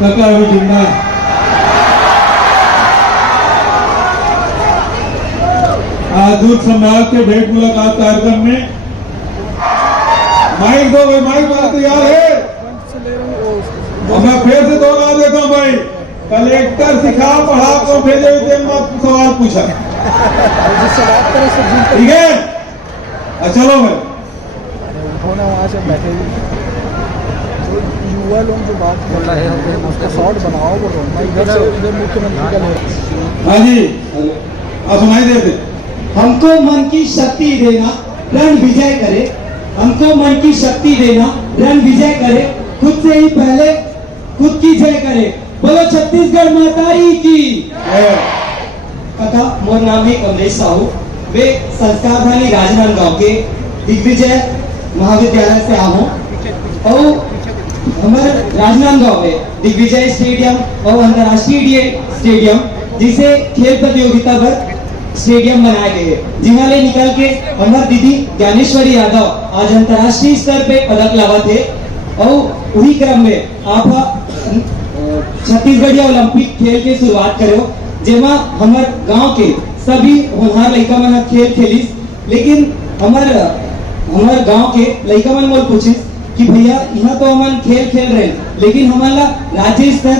काका अभी जिंदा आज दूध संभाल के भेंट मुलाकात कार्यक्रम में माइक दो भाई, माइक वाला तैयार है। और मैं फिर से दोहरा देता हूँ भाई, कलेक्टर सिखा पढ़ा को भेजे हुए सवाल पूछा, ठीक है? चलो भाई, वहाँ से बैठे युवा लोग जो बात कर रहे हैं उसका शॉर्ट बनाओ, वो इधर से उधर मुख्यमंत्री का ले। हाँ जी, सुनाई देते। हमको मन की शक्ति देना, रण विजय करे। हमको मन की शक्ति देना, रण विजय करे। खुद से ही पहले खुद की जय करे। बोलो छत्तीसगढ़ मातारी की। काका, मोर नाम है कमलेश साहू। वे संस्कारधानी राजनांदगांव के दिग्विजय महाविद्यालय से आऊँ और हमारे राजनांदगांव में दिग्विजय स्टेडियम और अंतर्राष्ट्रीय स्टेडियम जिसे खेल प्रतियोगिता पर स्टेडियम बनाए गए हैं, जिन्हें निकल के हमारे दीदी ज्ञानेश्वरी यादव आज अंतर्राष्ट्रीय स्तर पे पदक लावा थे। और वही क्रम में आप छत्तीसगढ़िया ओलंपिक खेल के शुरुआत करो, जेमा हमारे गांव के सभी होनहार लड़का मन खेल खेलिस। लेकिन हमारे गांव के लड़का मन मोल पूछे कि भैया यहाँ तो हम खेल खेल रहे हैं, लेकिन हमारा राज्य स्तर,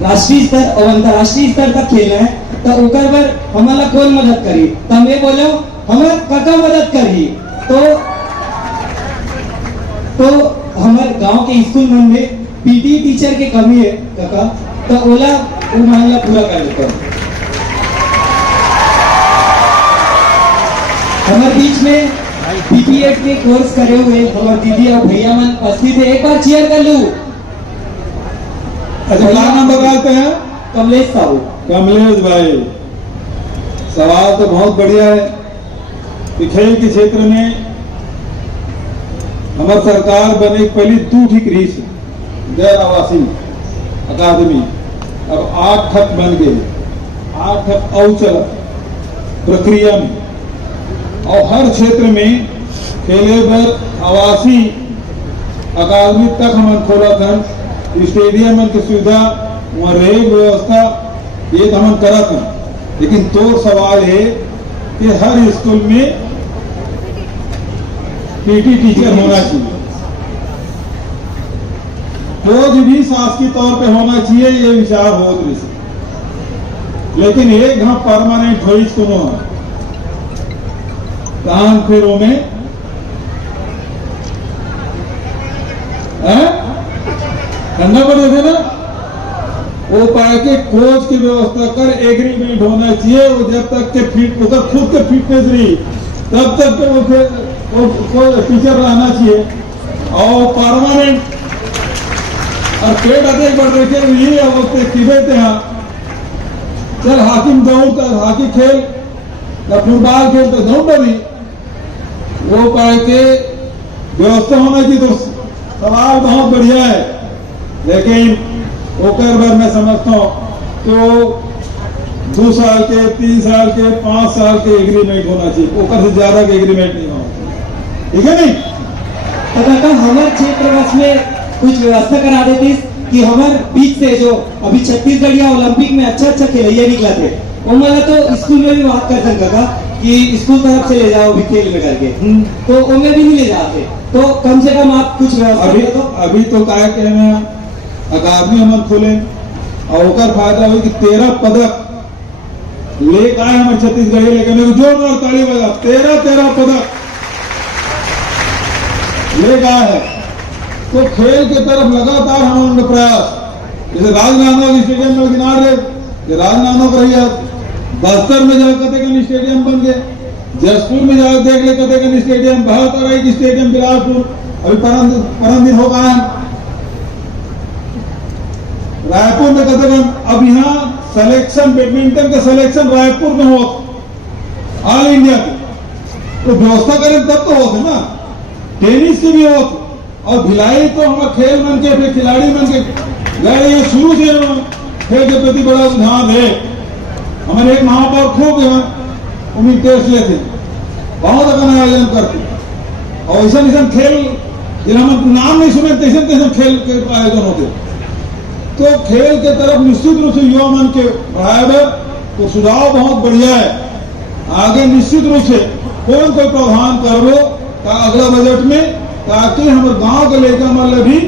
राष्ट्रीय स्तर और अंतर्राष्ट्रीय स्तर तक खेलना है, तो ओकर पर हमारा कौन मदद करी? तो मैं बोलो हमारे काका मदद करी। तो हमारे गांव के स्कूल में पीटी टीचर की कमी है काका, तो ओला वो मामला पूरा कर देता हूँ। हमारे बीच में पीपीएड के कोर्स करे हुए हमारे दीदी और भैया मन उपस्थित है, एक बार चीयर कर लूं। अच्छा, क्या नाम बताते हैं? कमलेश साहू। कमलेश भाई, सवाल तो बहुत बढ़िया है कि खेल के क्षेत्र में हमारी सरकार बने पहली 2 ठीक रही से गैर आवासीय अकादमी, अब 8 ठक बन गए, 8 ठक और चल प्रक्रिया में। और हर क्षेत्र में खेले पर आवासीय अकादमी तक हम खोला था, स्टेडियम की सुविधा वहाँ रहे व्यवस्था ये तो हम करा था। लेकिन तो सवाल है कि हर स्कूल में पीटी टीचर होना चाहिए, कोच भी शासकीय तौर पे होना चाहिए, ये विचार हो रही। लेकिन एक हम परमानेंट हो इसको काम फेरों में करना पड़े थे ना, वो पाए के कोच की व्यवस्था कर एग्रीमेंट होना चाहिए। वो जब तक के फिट उधर खुद के फिटनेस रही तब तक के वो टीचर रहना चाहिए और परमानेंट। और पेट अधिक बढ़ रहे हुई अवस्था थे हाँ, चल हाकिम दौड़ कर हाकी खेल या फुटबॉल खेल तो दौड़ बनी, वो पाए के व्यवस्था होना चाहिए। तो सवाल बहुत बढ़िया है, लेकिन ओकर बार मैं समझता हूँ तो 2 साल के, 3 साल के, 5 साल के एग्रीमेंट होना चाहिए, ओकर से ज्यादा के एग्रीमेंट नहीं होना चाहिए, ठीक है नहीं? तो काका हमारे क्षेत्र में कुछ व्यवस्था करा देती कि हमारे बीच से जो अभी छत्तीसगढ़िया ओलंपिक में अच्छा खिलैया निकला थे, उन्होंने तो स्कूल में भी बात कर सकता था कि स्कूल तरफ से ले जाओ भी खेल में करके, तो उनमें भी नहीं ले जाते। तो कम से कम आप कुछ व्यवस्था अभी तो क्या कहना, अकादमी हम खोले और ओकर फायदा हुई कि 13 पदक लेकर आए हमारे छत्तीसगढ़, लेकिन जोरदार ताली बजा, 13 पदक लेकर आए हैं। तो खेल की तरफ लगातार हमारे प्रयास, जैसे राजनांदगांव स्टेडियम में किनार रहे, राजनांदगांव का रही, बस्तर में जाकर कतेकन स्टेडियम बन गए, जसपुर में जाकर देख ले कतेकन स्टेडियम, बहतर स्टेडियम बिलासपुर अभी परम दिन होगा, रायपुर में कतेकन। अब यहाँ सिलेक्शन बैडमिंटन का सिलेक्शन रायपुर में हो ऑल इंडिया के, तो व्यवस्था करें तब तो होते ना, टेनिस के भी होते। और भिलाई तो हमारा खेल मन के फिर खिलाड़ी मन के गए, यहाँ शुरू से खेल के प्रति बड़ा ध्यान है। हमारे एक महापौर खूब उम्मीद टेस्ट लेते, बहुत अपन आयोजन करते, और ऐसा खेल जिन्हें हम नाम नहीं सुने तैसे खेल के आयोजन होते। तो खेल के तरफ निश्चित रूप से युवा मन के भाव है, तो सुझाव बहुत बढ़िया है। आगे निश्चित रूप से कोई प्रावधान कर लो अगला बजट में, ताकि हमारे गांव के लेकर मतलब भी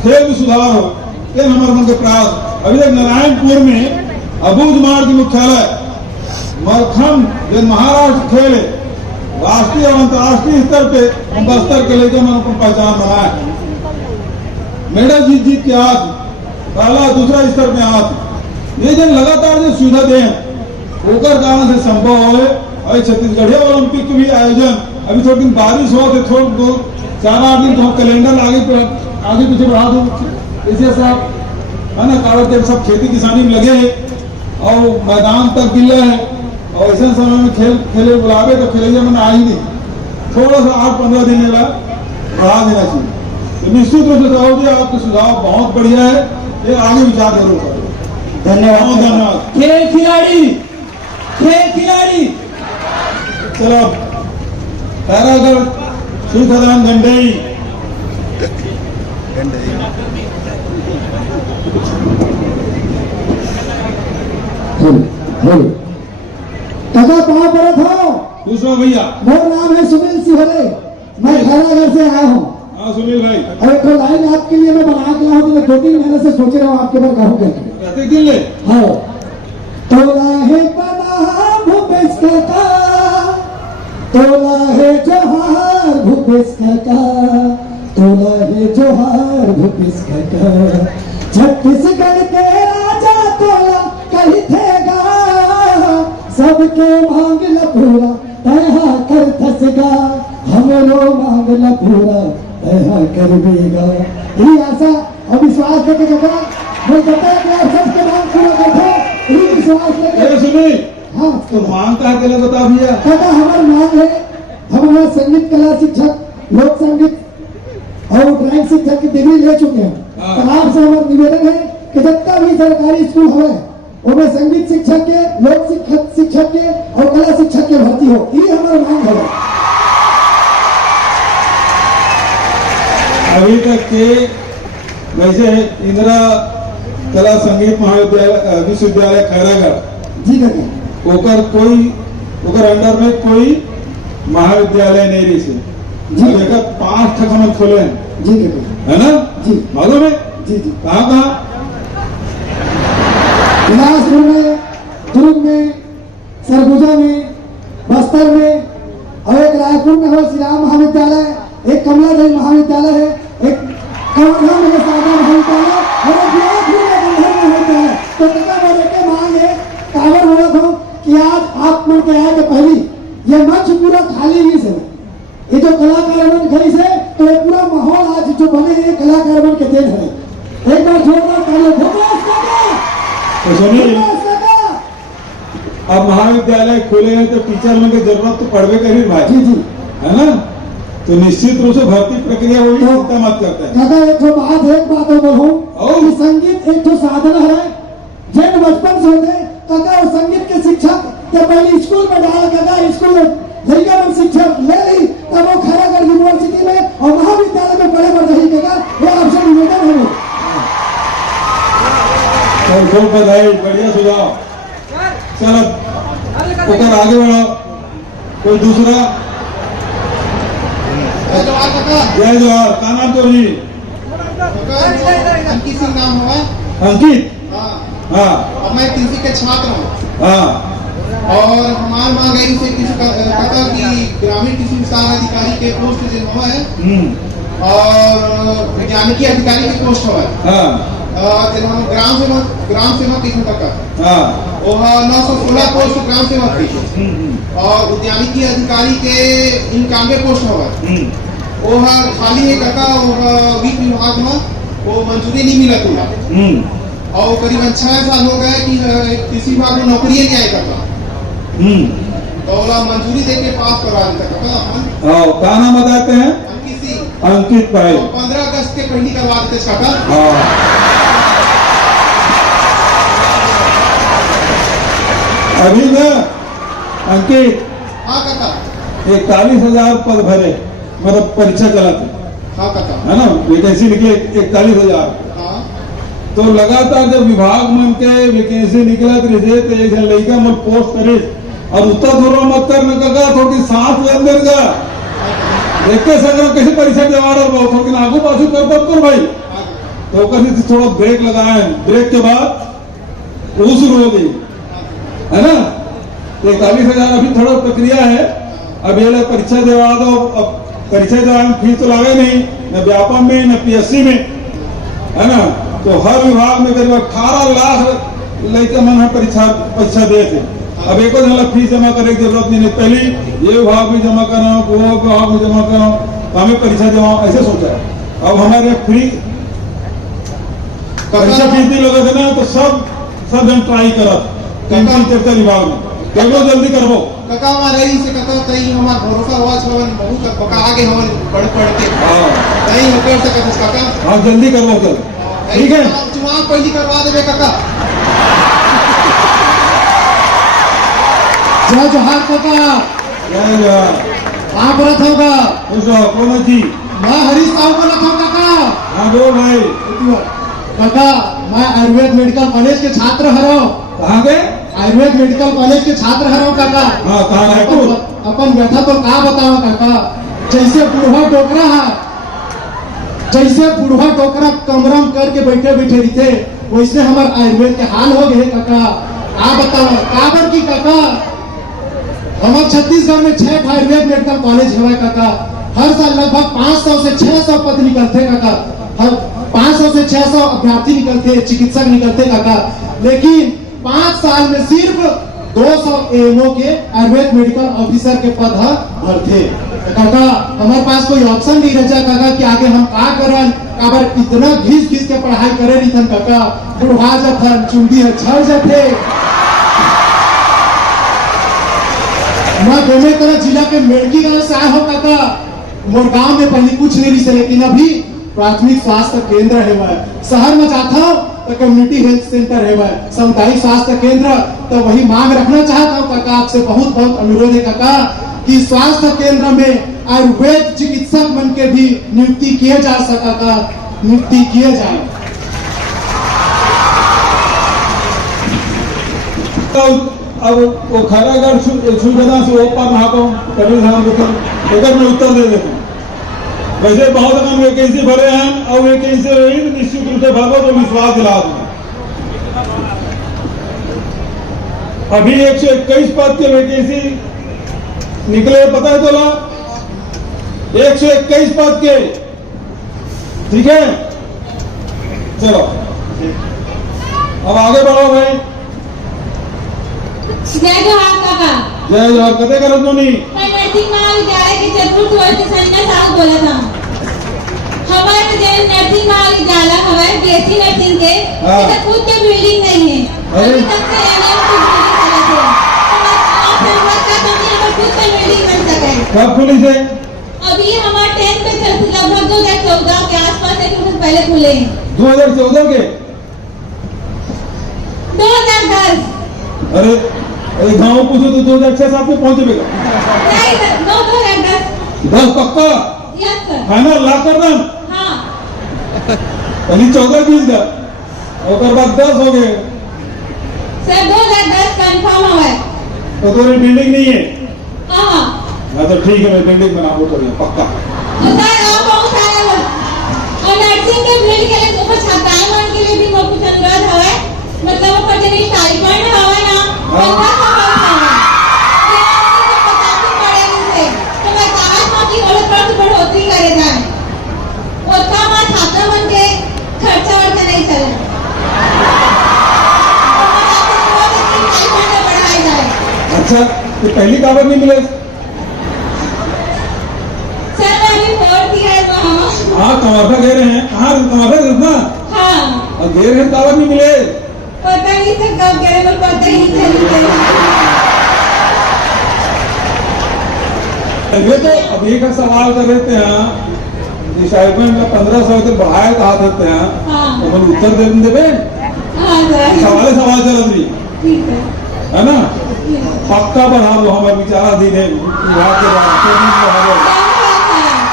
खेल में सुधार हो। ये हमारे मन के प्रयास। अभी तक नारायणपुर में अबूझमाड़ की मुख्यालय मरखम जो महाराष्ट्र खेल है, राष्ट्रीय और अंतर्राष्ट्रीय स्तर पे हम बस्तर के लेकर मन को पहचान बनाए, मेडल जीत के आज पहला दूसरा स्तर पे आज ये जन लगातार जो सुविधा दे होकर कारण से संभव हो। और छत्तीसगढ़िया ओलंपिक के भी आयोजन अभी थोड़ी दिन बारिश हो तो थोड़ा 4-8 दिन तो कैलेंडर आगे पीछे बढ़ा दो, इसे साहब है ना, कारण के सब खेती किसानी में लगे हैं और मैदान तक गिल्ला है, और ऐसे समय में खेले बुलावे तो खेले मैंने आ ही नहीं, थोड़ा सा 8-15 दिन बढ़ा देना चाहिए। तो निश्चित रूप से साहब जी आपके सुझाव बहुत बढ़िया है, ये आगे विचार जरूर करो। धन्यवाद। धन्यवाद। खेल खिलाड़ी चलो पैरागढ़ सुखदान गंडई काका कहाँ पर हो? खुश हो भैया। मेरा नाम है सुनील सिहरे, मैं खैरागढ़ से आया हूँ। हाँ सुनील भाई। और एक लाइन आपके लिए मैं बना के लाऊं, तो मैं 2-3 महीने से सोच रहा हूँ आपके बार कहूँ कहते किन ले हाँ तोला है पनाह भूपेश काका, तोला है जोहार भूपेश काका, तोला है जोहार भूपेश काका। छत्तीसगढ़ के राजा तोला कही थेगा, सबके मांग ल पूरा तहा कर थसगा, हमरो मांग ल पूरा तहा कर देगा। यही आशा और विश्वास लेके जगह मैं कहता है कि आप सबके मांग पूरा करते, यही विश्वास लेके। सुनील हाँ तो मांगता है के बता भैया। कहता हमारी मांग है, हमारा संगीत कला शिक्षक, लोक संगीत और ड्राइंग शिक्षक की डिग्री ले चुके हैं। तो आपसे हमारा निवेदन है कि जितना भी सरकारी स्कूल है उनमें संगीत शिक्षक के, लोक शिक्षक के और कला शिक्षक के भर्ती हो, ये हमारी मांग है। अभी तक के वैसे इंदिरा कला संगीत महाविद्यालय विश्वविद्यालय खैरागढ़ जी कहते ओकर अंडर में कोई महाविद्यालय नहीं रही से जी। 5 ठक हम खोले हैं, जी कहते है ना जी। मालूम है जी जी। कहाँ बिलासपुर में, दुर्ग में, सरगुजा में, बस्तर में, और एक रायपुर में हो श्री राम महाविद्यालय, एक कमलादेवी महाविद्यालय है, एक कवर्धा में सादा महाविद्यालय और एक बिलासपुर में गंधर्व महाविद्यालय। तो कका बोले के मांग है, कावर बोला था कि आज आप मन के आए के पहली ये मंच पूरा खाली ही से, ये जो कलाकार मन खड़ी से, तो ये पूरा माहौल आज जो बने हैं कलाकार मन के देन है। एक बार जोरदार तालियां तो सुनिए, अब महाविद्यालय खोले हैं तो टीचर लोगों की जरूरत तो पड़वे करी भाई, जी जी, है ना। तो निश्चित रूप से भर्ती प्रक्रिया होगी, चिंता मत करते हैं। काका एक बात और बोलूं कि संगीत एक तो साधन है, जैन बचपन से होते काका वो संगीत के शिक्षक जब पहले स्कूल में डाला, काका स्कूल में लड़का में शिक्षक ले ली, तब वो खैरागढ़ यूनिवर्सिटी में और महाविद्यालय में पढ़े बढ़ रही, काका वो आपसे निवेदन है। और खूब बधाई, बढ़िया सुझाव। चलो ऊपर आगे बढ़ो, कोई दूसरा। जय जवाहर, का नाम तो जी? अंकित सिंह नाम हुआ। अंकित। हाँ और मैं कृषि के छात्र हूँ। हाँ। और हमारी मांग है इसे किसी कथा की ग्रामीण कृषि विस्तार अधिकारी के पोस्ट जो हुआ है और वैज्ञानिकी अधिकारी के पोस्ट हुआ है। हाँ। ग्राम सेवक किस्म तक हाँ। वो 916 पोस्ट ग्राम सेवक की और उद्यानिकी अधिकारी के 91 पोस्ट हुआ है। वो खाली है काका, और वित्त विभाग में वो मंजूरी नहीं मिला था और करीबन 6 साल हो गए कि कृषि विभाग में नौकरी नहीं आया करता, तो वो मंजूरी देके पास करवा देता काका। क्या नाम बताते हैं? अंकित सिंह। अंकित भाई। 15 अगस्त के पहली करवा देते काका। अभी ना अंकित, हाँ काका, 41,000 पद भरे, मतलब परीक्षा चला था, हाँ काका, है ना, वैकेंसी निकले 41,000। तो लगातार जब विभाग मन के वैकेंसी निकलत रहे तो एक लड़का मन पोस्ट करे और उत्तर दूर मत कर न कगा थोड़ी सांस ले अंदर का देख के संग्रह कैसे परीक्षा देवा रहा हो थोड़ी आगू पाछू कर तब कर भाई तो कभी थोड़ा ब्रेक लगाए ब्रेक के बाद वो शुरू हो गई है ना 41,000 अभी थोड़ा प्रक्रिया है अब ये लोग परीक्षा देवा दो अब परीक्षा देवा में फीस तो लगे नहीं न व्यापम में न PSC में है ना तो हर विभाग में करीब 18 लाख लड़के मन परीक्षा दे थे अब एक फीस जमा करने की जरूरत नहीं पहले ये विभाग में जमा कर रहा हूँ वो विभाग में जमा कर रहा हूँ तो हमें परीक्षा जमा ऐसे सोचा है अब हमारे फ्री परीक्षा फीस नहीं लगे थे ना तो सब जन ट्राई करत चर्चा विभाग में केवलो जल्दी करबो कका हमारे रही से कका तई हमार भरोसा हुआ छवन बहुत बका आगे हमन पढ़ के हां नहीं हो कर सकत कका हां जल्दी करबो चल ठीक है चुनाव पहली करवा देबे कका जय जोहार काका जय जय कहाँ बोलत होगा खुश रहो कौन जी मैं हरीश साहू बोलत हूँ काका हाँ बोल भाई काका मैं आयुर्वेद मेडिकल कॉलेज के छात्र हरो कहाँ के आयुर्वेद मेडिकल कॉलेज के छात्र हरो काका हाँ कहाँ है तू अपन व्यथा तो का बताओ काका जैसे बूढ़ा टोकरा है जैसे बूढ़ा टोकरा कमरम करके बैठे बैठे रहते वैसे हमारे आयुर्वेद के हाल हो गए काका का बताओ काबर की काका हमारे छत्तीसगढ़ में 6 आयुर्वेद मेडिकल कॉलेज है काका हर साल लगभग 500 से 600 पद निकलते काका हर 500 से 600 अभ्यर्थी निकलते चिकित्सक निकलते काका लेकिन 5 साल में सिर्फ 200 AMO के आयुर्वेद मेडिकल ऑफिसर के पद भरते काका हमारे पास कोई ऑप्शन नहीं रचा काका कि आगे हम का करन काबर इतना घिस घिस के पढ़ाई करे रही काका बुढ़ा जथन चुंडी है छड़ जथे मैं बेमेतरा जिला के मेड़की गांव से आया हूँ काका मोर गांव में पहले कुछ नहीं रही लेकिन अभी प्राथमिक स्वास्थ्य केंद्र है वह शहर में जाता हूँ तो कम्युनिटी हेल्थ सेंटर है वह सामुदायिक स्वास्थ्य केंद्र तो वही मांग रखना चाहता हूँ काका आपसे बहुत बहुत अनुरोध है काका कि स्वास्थ्य केंद्र में आयुर्वेद चिकित्सक बन के भी नियुक्ति किए जा सका का नियुक्ति किए जाए अब वो खरागढ़ सुगदा से वो पर नहा को कभी धाम को अगर मैं उत्तर दे देता हूँ वैसे बहुत अगर वैकेंसी भरे हैं और वैकेंसी रही तो निश्चित रूप से भरबो तो विश्वास दिला दूंगा अभी 121 पद के वैकेंसी निकले पता है तोला 121 पद के ठीक है चलो अब आगे बढ़ो भाई जय जोहार काका जय जोहार कते करत नोनी मैं नर्सिंग महाविद्यालय के चतुर्थ वर्ष से संजना साहू बोला था हमारे जो नर्सिंग महाविद्यालय हमारे BSc नर्सिंग के इधर खुद के बिल्डिंग नहीं है अभी तक से एनएम की बिल्डिंग चला है हमारा का कंपनी में खुद का बिल्डिंग बन सके कब खुली से अभी हमारे 10 में चलते लगभग 2014 के आसपास एक वर्ष पहले खुले 2014 के 2010 अरे अरे गाँव पूछो तो 2006-7 में पहुंचे बेगा नहीं 2010 10 पक्का यस सर फाइनल लाख कर दम हाँ पहले 14 बीस का और बाद 10 हो गए सर 2010 कंफर्म हुआ है तो तुम्हारी बिल्डिंग नहीं है हाँ हाँ तो ठीक है मैं बिल्डिंग बनाऊँ तो पक्का तो सर और बहुत सारे और नर्सिंग के फील्ड के लिए कुछ छात्राएं मन के लिए भी बहुत कुछ अनुरोध है मतलब वो पर जने स्टाइपेंड हवा ना पंद्रह बढ़ोतरी करे जाए उतना हमारे छात्र मन के खर्चा वर्चा नहीं चले बढ़ाई जाए अच्छा तो पहली कागज नहीं मिले सर मैं अभी 4th ईयर में हूँ हाँ कमाठा गए हैं कहाँ कमाठा ना हाँ और गए हैं कागज नहीं मिले पता नहीं सर कब गए मुझे पता ही नहीं चली ये तो अभी का सवाल कर रहे थे यहाँ स्टाइपेंड का 1500 तक बढ़ाया कहा देते हैं हाँ तो हम उत्तर दे देवे हाँ सर सवाल चल रही ठीक है ना पक्का बढ़ा लो हमारे विचाराधीन है विभाग के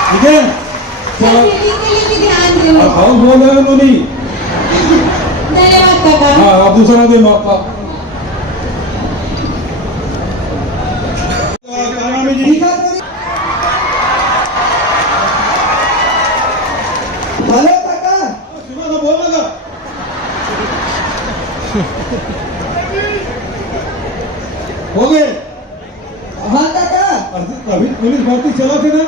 ठीक है चलो के लिए भी ध्यान देना अब हम बोल रहे हैं नोनी हाँ दूसरा दे मौका। दिखा तो नहीं। हेलो काका, सुना था बोलना था। हो गए हाँ काका। अभी पुलिस भर्ती चला थे ना,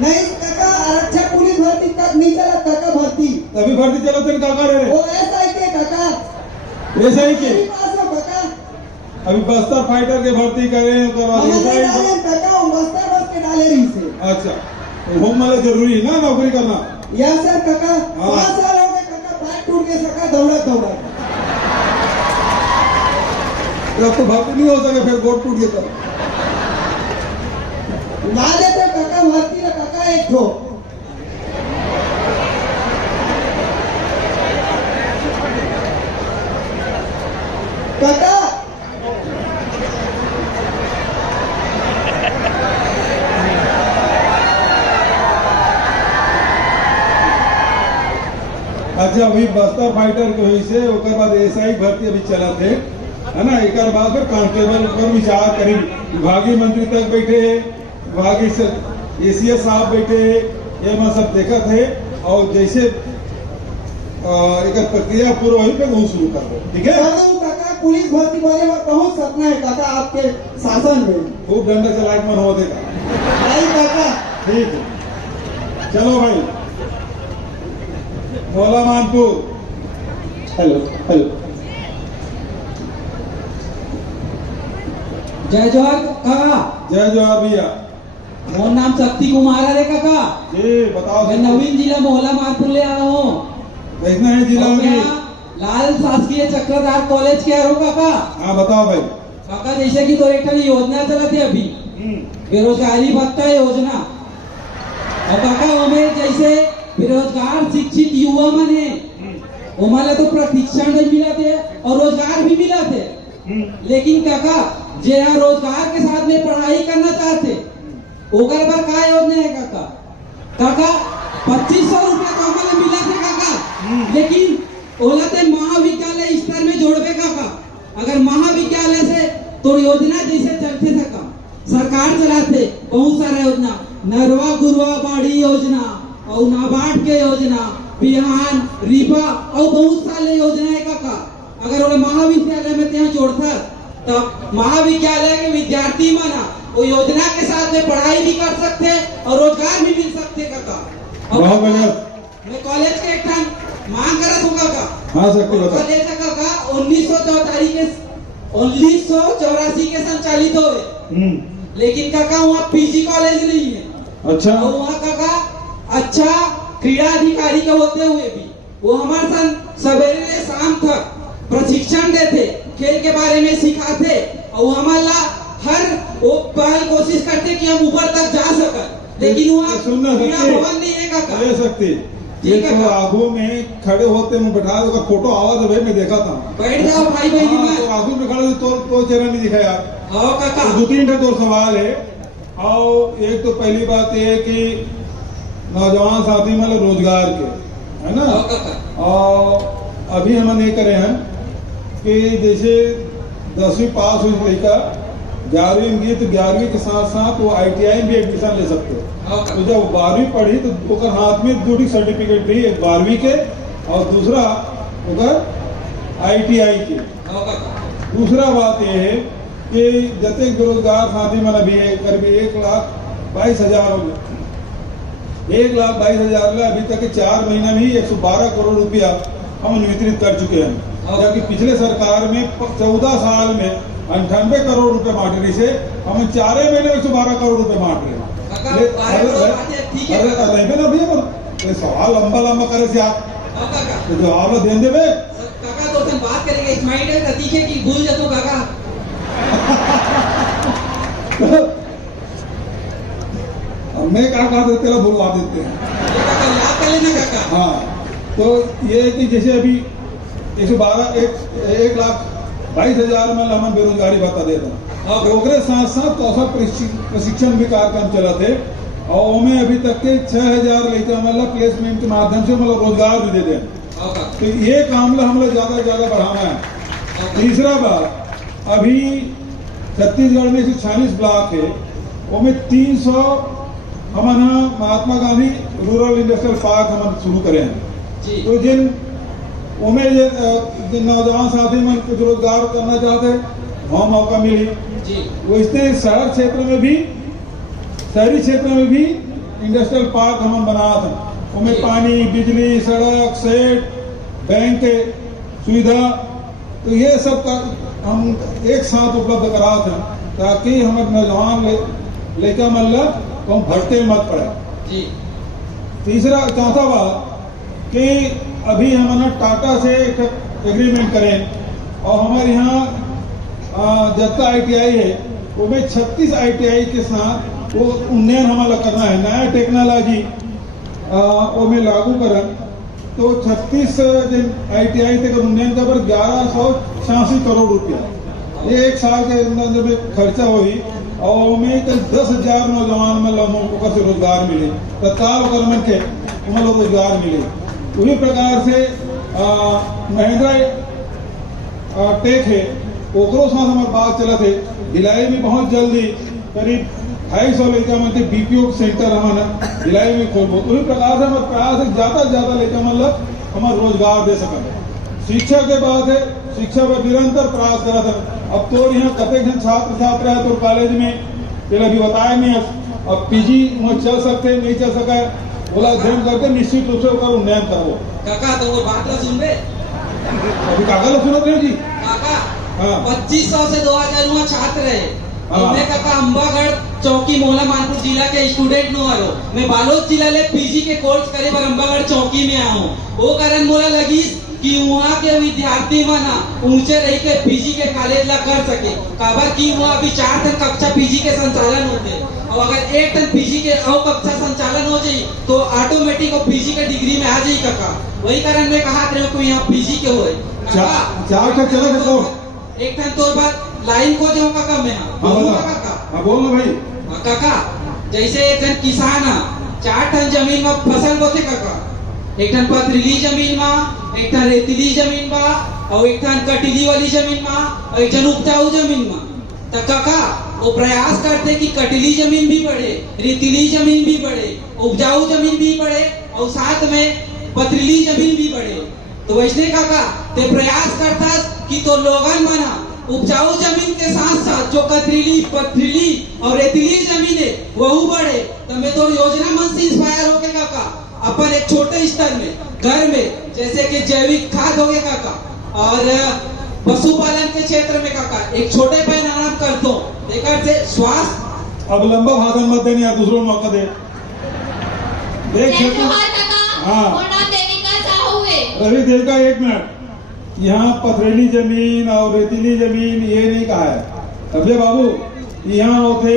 नहीं काका, आरक्षक पुलिस भर्ती तक नहीं चला काका भर्ती। अभी भर्ती चला थे काका रे वो ऐसा ही के काका, ऐसा ही के मेरे पास हो काका। अभी बस्तर फाइटर के भर्ती करें उसके बाद हम नहीं SI डाले काका, हम बस के डाले रही से। अच्छा वो मतलब जरूरी है ना नौकरी करना। या सर काका, हाँ। 5 साल हो गए काका, पैर टूट के सका दौड़ा दौड़ा। जब तो भर्ती नहीं हो सके फिर गोट टूट गया तो ना देते काका भर्ती ला काका एक ठो। काका अच्छा अभी बस्तर फाइटर के हुई से उसके बाद SI भर्ती अभी चला थे है ना। एक बाद फिर कांस्टेबल पर विचार करी, विभागीय मंत्री तक बैठे है, विभागीय ACS साहब बैठे है, ये मैं सब देखा थे। और जैसे एक प्रक्रिया पूरा हुई फिर वो शुरू कर दो, ठीक है। काका पुलिस भर्ती वाले में बहुत सपना है काका आपके शासन में। खूब डंडा चला के मन हो देगा, नहीं काका, ठीक है। चलो भाई भोला मानपुर। हेलो हेलो, जय जोहार काका। जय जोहार भैया। मोर नाम शक्ति कुमार है रे काका। जी बताओ। मैं नवीन जिला मोहला मारपुर ले आया हूँ। देखना है जिला और मैं में। लाल शासकीय चक्रधार कॉलेज के आया हूँ काका। हाँ बताओ भाई। काका जैसे कि तो एक योजना चलती है अभी, बेरोजगारी भत्ता योजना। और काका हमें जैसे बेरोजगार शिक्षित युवा मन है, हमारे तो प्रशिक्षण भी मिला थे और रोजगार भी मिला थे। लेकिन काका जे यहाँ रोजगार के साथ में पढ़ाई करना चाहते ओकर पर का योजना है काका? काका 2500 रुपया तो हमें मिला थे काका, लेकिन ओला ते महाविद्यालय स्तर में जोड़बे काका। अगर महाविद्यालय से तो योजना जैसे चलते सका सरकार चलाते बहुत सारा योजना, नरवा गुरवा बाड़ी योजना और नाबार्ड के योजना, बिहान रिबा और बहुत सारे योजना है काका। अगर वो महाविद्यालय में ત્યાં जोड़ता तो महाविद्यालय के विद्यार्थी मना वो योजना के साथ में पढ़ाई भी कर सकते और रोजगार भी मिल सकते काका। बहुत बढ़िया। मैं कॉलेज के एक टाइम मांग करा हूँ काका। हाँ सकते बता। कॉलेज काका 1984 के संचालित हुए, लेकिन काका वहाँ PG कॉलेज नहीं है। अच्छा और वहाँ काका अच्छा क्रीड़ा अधिकारी का होते हुए भी वो हमारे साथ सवेरे से शाम तक प्रशिक्षण देते, खेल के बारे में सिखाते और हमारा हर वो पहल कोशिश करते कि हम ऊपर तक जा सके। लेकिन वहाँ क्रीड़ा भवन नहीं है काका। ले सकते ये तो आगू में खड़े होते में बैठा होगा, फोटो आवाज है भाई मैं देखा था। बैठ जाओ भाई बहनी में। तो आगू में खड़े तो चेहरा नहीं दिखा यार। हाँ काका। 2-3 तो सवाल है। और एक तो पहली बात ये है कि नौजवान साथी मतलब रोजगार के है ना। हाँ काका। और अभी हम नहीं करे हैं कि जैसे 10वीं पास हुई लड़का 11वीं में गई तो 11वीं के साथ साथ वो ITI में भी एडमिशन ले सकते हो। तो जब 12वीं पढ़ी तो ओकर हाथ में 2 सर्टिफिकेट भी, एक 12वीं के और दूसरा ओकर ITI के। दूसरा बात यह है कि जैसे बेरोजगार साथी मन अभी करीब 1,22,000 हो गए। 1,22,000 अभी तक के 4 महीना में ही 112 करोड़ रुपया हम वितरित कर चुके हैं, जबकि पिछले सरकार में 14 साल में 98 करोड़ रुपए बांट रही से हम 4 महीने में 112 करोड़ रुपए बांट रहे हैं। ना भैया सवाल लंबा लंबा करे से आप तो जवाब दें दे काका तो सन बात करेंगे इस माइंड में प्रतीक है कि भूल जातो काका। मैं क्या कहा देते हैं भूलवा देते हैं। याद कर लेना काका। हाँ तो ये है कि जैसे अभी 1,22,000 में हम बेरोजगारी भत्ता देता ओकरे साथ साथ कौशल प्रशिक्षण भी कार्यक्रम चला थे और उनमें अभी तक के 6,000 लड़का मतलब प्लेसमेंट के माध्यम से मतलब रोजगार भी दे दें। तो ये काम हम लोग ज्यादा से ज्यादा बढ़ाना है। तीसरा बात, अभी छत्तीसगढ़ में 146 ब्लॉक है, उनमें 300 हम Mahatma Gandhi rural industrial park हम शुरू करें हैं। तो जिन जिन नौजवान साथी मन कुछ रोजगार करना चाहते हैं वहाँ मौका मिले। वो इससे शहरी क्षेत्र में भी इंडस्ट्रियल पार्क हम बना था, उनमें पानी, बिजली, सड़क, सेट, बैंक के सुविधा, तो ये सब का हम एक साथ उपलब्ध करा था ताकि हमारे नौजवान लड़का मल्ला को भटके मत पड़े। चौथा बात कि अभी हम टाटा से एक एग्रीमेंट करें और हमारे यहाँ जितना ITI है वो में 36 ITI के साथ वो उन्नयन हमारा करना है, नया टेक्नोलॉजी वो में लागू करें। तो 36 जिन ITI तक उन्नयन का पर 1186 करोड़ रुपया ये एक साल के अंदर में खर्चा हुई और में 10,000 नौजवान में लोगों से रोजगार मिले, तत्काल गवर्नमेंट के उन लोग रोजगार मिले। उसी प्रकार से महिंद्रा टेक है, ओकरो साथ हमारे बात चला थे, भिलाई में बहुत जल्दी करीब 250 लड़का मतलब BPO सेंटर हमारा भिलाई में खोलबो। उसी प्रकार से हमारे प्रयास है ज्यादा से ज्यादा लड़का मतलब हमारा रोजगार दे सकें। शिक्षा के बाद है, शिक्षा पर निरंतर प्रयास करा था। अब तो यहाँ कतेक छात्र छात्र है तो कॉलेज में पहले अभी बताया नहीं, अब PG वहाँ चल सकते नहीं चल सका, बोला अध्ययन करके निश्चित रूप से उन्नयन करो। काका तो वो बात ला सुन बे, अभी काका लोग सुनते हैं जी। काका हाँ। 2500 से 2000 वहाँ छात्र है। हाँ। मैं काका अंबागढ़ चौकी मोहला मानपुर जिला के स्टूडेंट नो आरो, मैं बालोद जिला ले PG के कोर्स करे पर अंबागढ़ चौकी में आऊँ। वो कारण मोला लगी कि वहाँ के विद्यार्थी मना ऊंचे रह के PG के कॉलेज ला कर सके, काबर की वहाँ अभी 4 दिन कक्षा PG के संचालन होते, और अगर 1 दिन PG के और कक्षा संचालन हो जाये तो ऑटोमेटिक वो PG के डिग्री में आ जाये काका। वही कारण मैं कहा तेरे को यहाँ PG के होए एक दिन तो बात लाइन को जो काका मैं काका बोल ना भाई। काका जैसे एक जन किसान है, 4 टन जमीन में फसल बोते काका, एक टन पथरीली जमीन में, एक टन रेतीली जमीन में और एक टन कटीली वाली जमीन में और एक टन उपजाऊ जमीन में। तो काका वो प्रयास करते कि कटीली जमीन भी बढ़े, रेतीली जमीन भी बढ़े, उपजाऊ जमीन भी बढ़े और साथ में पथरीली जमीन भी बढ़े। तो वैसे काका ते प्रयास करता कि तो लोगन बना उपजाऊ जमीन के साथ साथ जो कतरीली, पथरीली और रेतीली जमीन है वह बढ़े। तो मैं तो योजना मन से इंस्पायर होके काका अपन एक छोटे स्तर में घर में जैसे कि जैविक खाद हो गए काका और पशुपालन के क्षेत्र में काका एक छोटे पैमाने कर दो, लेकर से स्वास्थ्य। अब लंबा भाषण मत देने यार, दूसरों मौका दे। देख रवि देवका 1 मिनट, यहाँ पथरीली जमीन और रेतीली जमीन ये नहीं कहा है अभय बाबू। यहाँ होते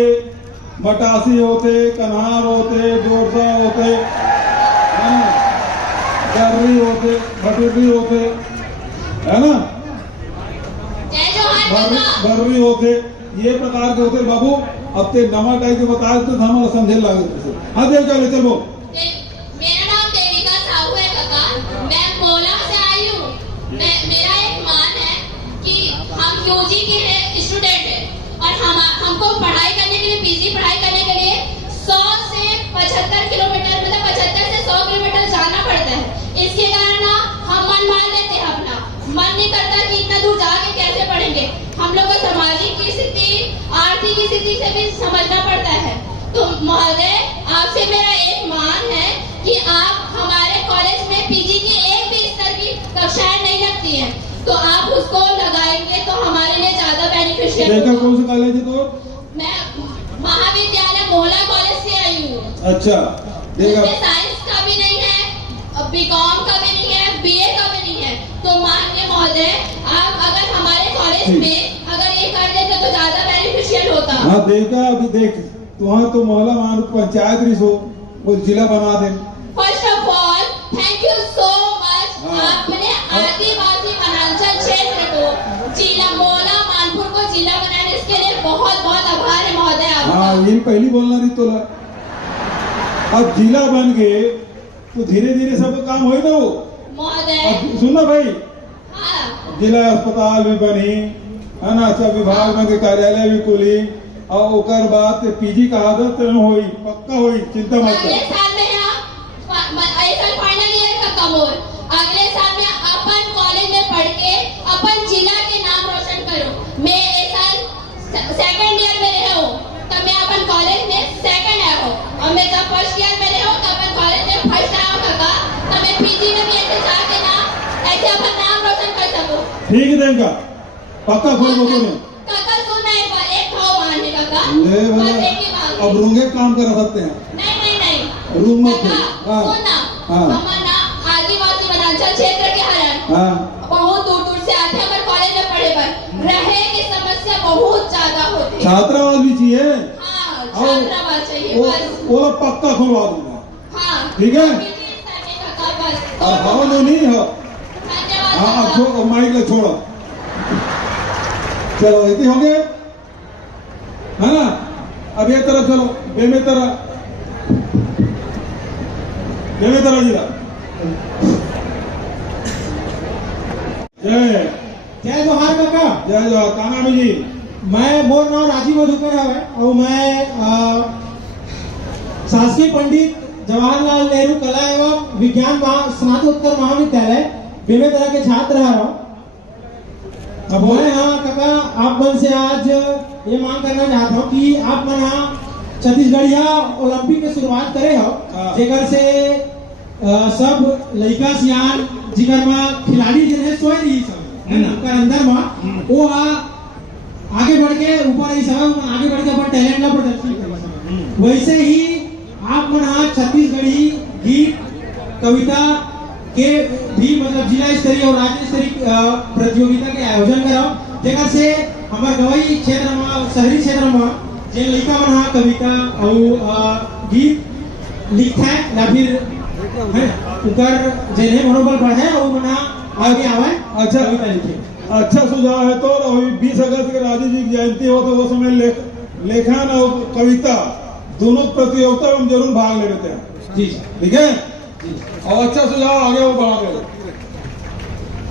मटासी होते, कन्हार होते, जोरसा होते, गर्री होते, भटूरी होते, है ना, बर्री होते, ये प्रकार के होते बाबू। अब ते नमा टाइप के बताए तो हमारा समझे लगे। हाँ देव चलो चलो। मेरा नाम देविका साहू है काका, मैं मोला से आई हूँ। मेरा एक मान है कि हम UG के स्टूडेंट हैं और हमको पढ़ाई करने के लिए, PG पढ़ाई करने के लिए 100 से 75 किलोमीटर मतलब 75 से 100 किलोमीटर जाना पड़ता है। इसके कारण हम मन मान लेते हैं, अपना मन नहीं करता कि इतना दूर जाके कैसे पढ़ेंगे। हम लोग को सामाजिक स्थिति, आर्थिक स्थिति से भी समझना पड़ता है। तो महोदय आपसे मेरा एक मान है कि आप हमारे कॉलेज में PG की एक भी स्तर की कक्षाएं नहीं लगती हैं, तो आप उसको लगाएंगे तो हमारे लिए ज्यादा बेनिफिशियल होगा। कौन सा कॉलेज है तो? मैं महाविद्यालय मोहला कॉलेज से आई हूँ। अच्छा, इसमें साइंस का भी नहीं है, BCom का भी नहीं है, BA का भी नहीं है। तो माननीय महोदय आप अगर हमारे कॉलेज में अगर ये कर देते तो ज्यादा बेनिफिशियल होता। हाँ देखा, अभी देख तुहाँ तो मोहल्ला मान पंचायत रिस हो वो जिला बना दे। First of all thank you so much, आपने आदिवासी वनांचल क्षेत्र को जिला मोहल्ला मानपुर को जिला बनाने, इसके लिए बहुत बहुत आभार है महोदय आपका। हाँ ये पहली बोलना नहीं तो। अब जिला बन गए तो धीरे धीरे सब काम हो ना वो महोदय महोदय। सुनो भाई, हाँ जिला अस्पताल भी बनी है ना, सब विभाग में के कार्यालय भी खुली और ओकर बाद पीजी का आदत होई, पक्का होई, चिंता मत अगले कर। साल में यहाँ ऐसा फाइनल ईयर का कमोर अगले साल में अपन कॉलेज में पढ़ के अपन जिला के नाम रोशन करो। मैं इस साल सेकंड ईयर में रहा हूँ तब मैं अपन कॉलेज में सेकंड आया हूँ, और मैं जब फर्स्ट ईयर में रहा हूँ तब अपन कॉलेज में फर्स्ट आया हूँ काका। तब मैं पीजी में भी ऐसे जाके ना ऐसे अपन नाम रोशन कर सकूँ। ठीक है देगा, पक्का खोल बोलो ने। काका सुनना एक खाओ मारने काका, ले बस बोला, एक ही बात। अब रूंगे काम कर सकते हैं, नहीं रूम मत काका, खोल। हाँ सुनना हाँ हमारा आदिवासी वनांचल क्षेत्र के हरण हाँ बहुत दूर दूर से आते हैं हमारे कॉलेज में पढ़े पर। रहे की समस्या बहुत ज्यादा होती है। छात्रावास भी चाहिए, हाँ छात्रावास चाहिए वो बस। वो लोग पक्का खुलवा दूंगा, हाँ ठीक है? बिजली करने का काम बस। और हाँ तो नहीं हो, धन्यवाद हाँ काका। छोड़ो माइक ले छोड़ो, चलो इतनी हो गए है ना। अब ये तरफ चलो, बेमेतरा जिला। जय जय जोहार काका। जय जय, का नाम है जी? मैं मोर नाम राजीव मधुकर है और मैं शासकीय पंडित जवाहरलाल नेहरू कला एवं विज्ञान स्नातकोत्तर महाविद्यालय बेमेतरा के छात्र रह रहा हूँ। अब मैं यहाँ काका आप मन से आज ये मांग करना चाहता हूँ कि आप मन यहाँ छत्तीसगढ़िया ओलंपिक की शुरुआत करे हो, जेकर से सब लड़का सियान जिकर में खिलाड़ी जिन्हें सोए रही सब है ना, उनका अंदर में वो आगे बढ़ के ऊपर ही सब आगे बढ़ के अपन टैलेंट ला प्रदर्शन कर सकते। वैसे ही आप मन यहाँ छत्तीसगढ़ी गीत कविता के भी मतलब जिला स्तरीय और राज्य स्तरीय प्रतियोगिता के आयोजन कराओ, जेकर से हमारे गवई क्षेत्र में शहरी क्षेत्र में जे लड़का मन यहाँ कविता और गीत लिखता है या फिर उनकर जिन्हें मनोबल बढ़े और मना आगे आवे अच्छा कविता लिखे। अच्छा सुझाव है। तो अभी 20 अगस्त के राजीव जी की जयंती हो तो वो समय लेखन और कविता दोनों प्रतियोगिता में हम जरूर भाग ले लेते हैं, जी ठीक है? और अच्छा सुझाव आगे वो बढ़ा दे,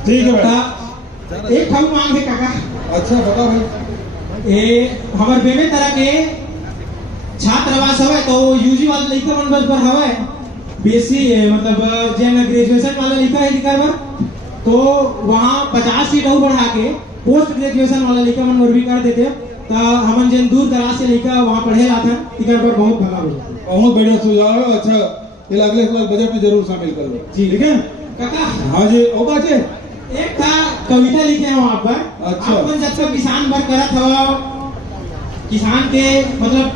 ठीक है भाई। एक हम मांग है काका। अच्छा बताओ भाई। ये हमारे बेमेतरा के छात्रावास हवे तो यूजी वाले लड़का मन बस पर हवे बीएससी मतलब जेन ग्रेजुएशन वाला लड़का है लिखा हुआ, तो वहाँ 50 सीट और बढ़ा के पोस्ट ग्रेजुएशन वाला लड़का मन और भी कर देते, तो हमन जेन दूर दराज से लड़का वहाँ पढ़े ला था टिकट पर बहुत भला हो जाता। बहुत बढ़िया सुझाव है। अच्छा ये अगले साल बजट में जरूर शामिल कर लो, जी ठीक है? काका हाँ जी। और बात है एक था कविता लिखे हैं वहाँ पर। अच्छा। अपन जब तक किसान भर करत हवा किसान के मतलब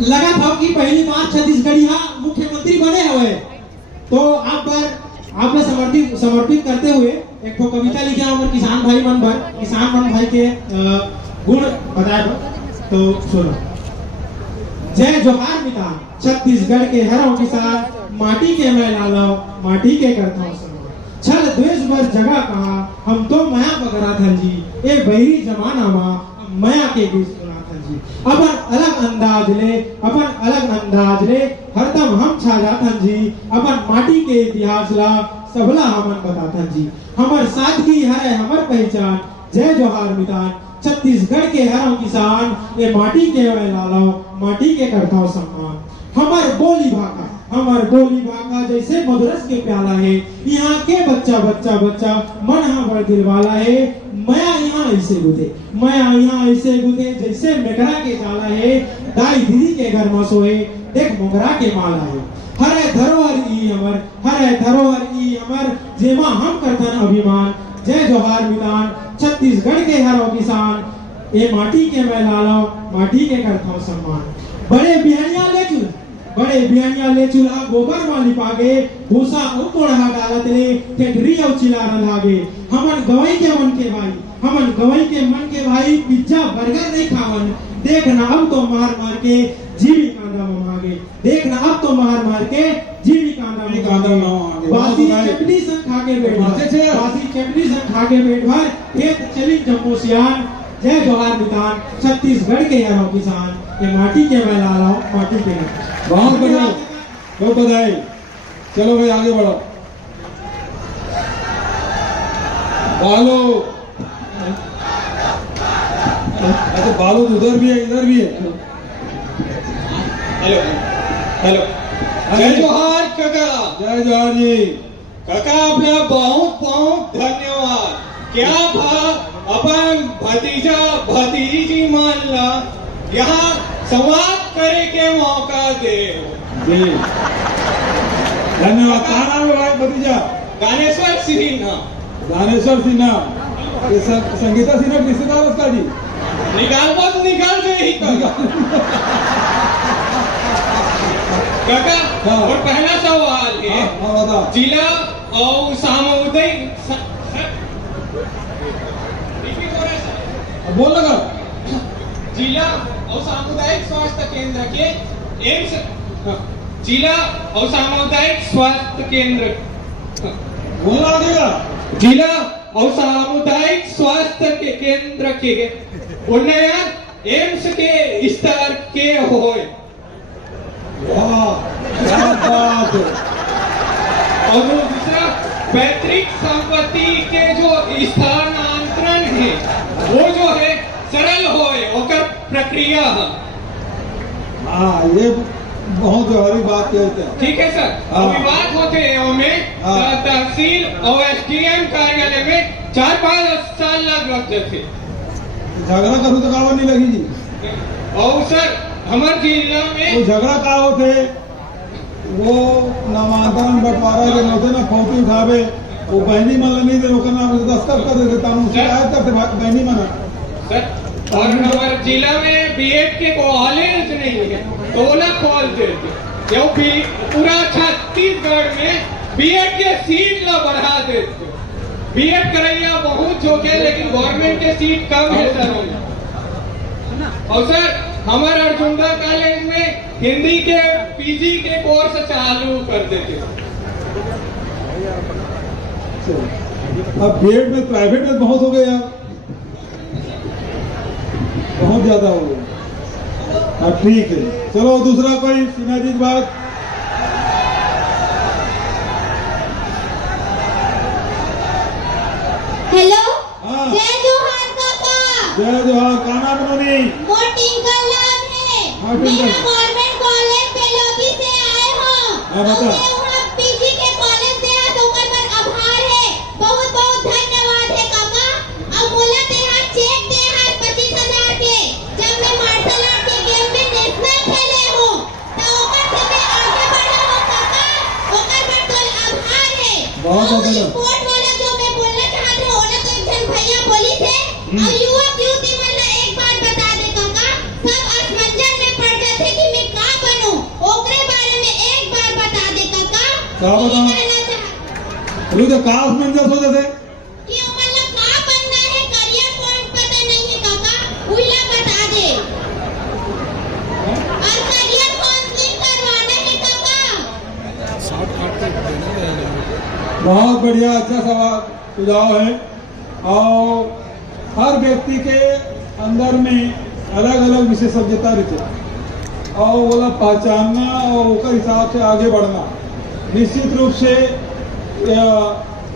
लगा था कि पहली बार छत्तीसगढ़िया मुख्यमंत्री बने हुए, तो आप समर्पित करते हुए एक तो कविता लिखे हमारे किसान भाई भाई के गुण बताए तो सुनो। जय जोहार मिता छत्तीसगढ़ के हरों किसान माटी के मैं लाला माटी के करता हूँ छल द्वेष बस जगह कहा हम तो माया बगरा था जी ए बहरी जमाना माँ माया के बीच सुना था जी अपन अलग अंदाज ले हरदम हम छा जाता जी अपन माटी के इतिहास ला सबला हमन बताता जी हमर सादगी है हमर पहचान जय जोहार मितान छत्तीसगढ़ के हरों किसान ये माटी के मैं लाला माटी के करता हूँ सम्मान हमर बोली भाका जैसे मधुरस के प्याला है यहाँ के बच्चा मन हाँ बड़ दिल वाला है मया यहाँ ऐसे गुदे जैसे मेकरा के जाला है दाई दीदी के घर में सोए देख मोगरा के माला है हरे धरोहर ई हमर जेमा हम करतन अभिमान जय जोहार मितान छत्तीसगढ़ के हरो किसान ये माटी के मैं लाला माटी के करता हूँ सम्मान बड़े बिहानिया ले चूल्हा गोबर वाली पागे भूसा उकोड़ा डालत ले टेटरी और चिला रंधागे हमन गवई के मन के भाई पिज्जा बर्गर नहीं खावन देखना अब तो मार के जीवी कांदा मांगे देखना अब तो मार के जीवी कांदा बासी चटनी संग खा के बैठ भर खेत चली जम्मू सियान जय जोहार मितान छत्तीसगढ़ के हरों किसान ये माटी के मैं ला रहा हूँ माटी के बहुत बढ़िया, बहुत बधाई। चलो भाई आगे बढ़ो। बालो, अच्छा बालो उधर भी है, इधर भी है। हेलो हेलो, जय जोहार काका। जय जोहार जी। काका आपका बहुत बहुत धन्यवाद। क्या भा अपन भतीजा भतीजी मान ला यहाँ संवाद करे के मौका दे। जी धन्यवाद। कहाँ नाम है भाई भतीजा? गानेश्वर सिन्हा। दानेश्वर सिन्हा, ये संगीता सिन्हा के रिश्तेदार उसका जी। निकाल बस निकाल दे ही काका। काका हाँ। और पहला सवाल है, हाँ बता। जिला और सामुदायिक बोल लगा। जिला और सामुदायिक स्वास्थ्य केंद्र के एम्स, जिला और सामुदायिक स्वास्थ्य केंद्र, बोलना आगेगा। जिला और सामुदायिक स्वास्थ्य के केंद्र के उन्नयन एम्स के स्तर के होए। वाह क्या बात है। और दूसरा पैतृक संपत्ति के जो स्थानांतरण है वो जो है सरल होए ओकर प्रक्रिया। हाँ ये बहुत जरूरी बात कहते हैं। ठीक है सर। हाँ। अभी बात होते हैं में हाँ। तहसील और एसडीएम कार्यालय में 4-5 साल लग जाते। झगड़ा करूँ तो कावा नहीं लगी जी। और सर हमारे जिला वो में झगड़ा का होते वो नामांकन बंटवारा के होते ना फोटो उठावे वो बहनी मन नहीं दे रोकना दस्तखत कर देते तानु शिकायत करते बहनी मना। सर और हमारे जिला में बीएड के कॉलेज नहीं है तो वो ना खोल देते। जो भी पूरा छत्तीसगढ़ में बीएड के सीट ला बढ़ा देते। बीएड करैया बहुत जोगे लेकिन गवर्नमेंट के सीट कम है सर। और सर हमारे अर्जुनदा कॉलेज में हिंदी के पीजी के कोर्स चालू कर देते। अब बीएड में प्राइवेट में बहुत हो गए यार, बहुत ज्यादा हो गए। हाँ ठीक है चलो दूसरा कोई सिन्हा जी की बात। हेलो। हाँ। जय जोहार काका। जय जोहार। का नाम उन्होंने? मोटिंकल नाम है। हाँ, टिंकल। मैं गवर्नमेंट कॉलेज बेलोदी से आए हूँ। हाँ, बता। और मैं वहाँ पीजी के कॉलेज से आज होकर पर आभार है। बहुत बहुत धन्यवाद है काका। अब बोला ते हाथ चेक दे हाथ 25,000 के जब मैं मार्शल आर्ट के गेम में नेशनल खेले हूँ तो ओकर से मैं आगे बढ़ा हूँ काका। ओकर पर तो आभार है। बहुत और धन्यवाद। स्पोर्ट वाला जो मैं बोलना चाहती हूँ ओला तो एक जन भैया बोली थे। और युवक युवती मन ला एक बात बता दे काका। सब असमंजस में पड़ जाते कि मैं का बनूं ओकरे बारे में एक बार बता दे काका। क्या बताऊं? ये कहना चाहती रुक जा कास मंजस हो जाते कि उमन ला का बनना है करियर पॉइंट पता नहीं है काका उइला बता दे। और करियर काउंसलिंग करवाना है काका। बहुत बढ़िया अच्छा सवाल सुझाव है। और हर व्यक्ति के अंदर में अलग अलग विशेषज्ञता रहती है और वो पहचानना और उसके हिसाब से आगे बढ़ना निश्चित रूप से ये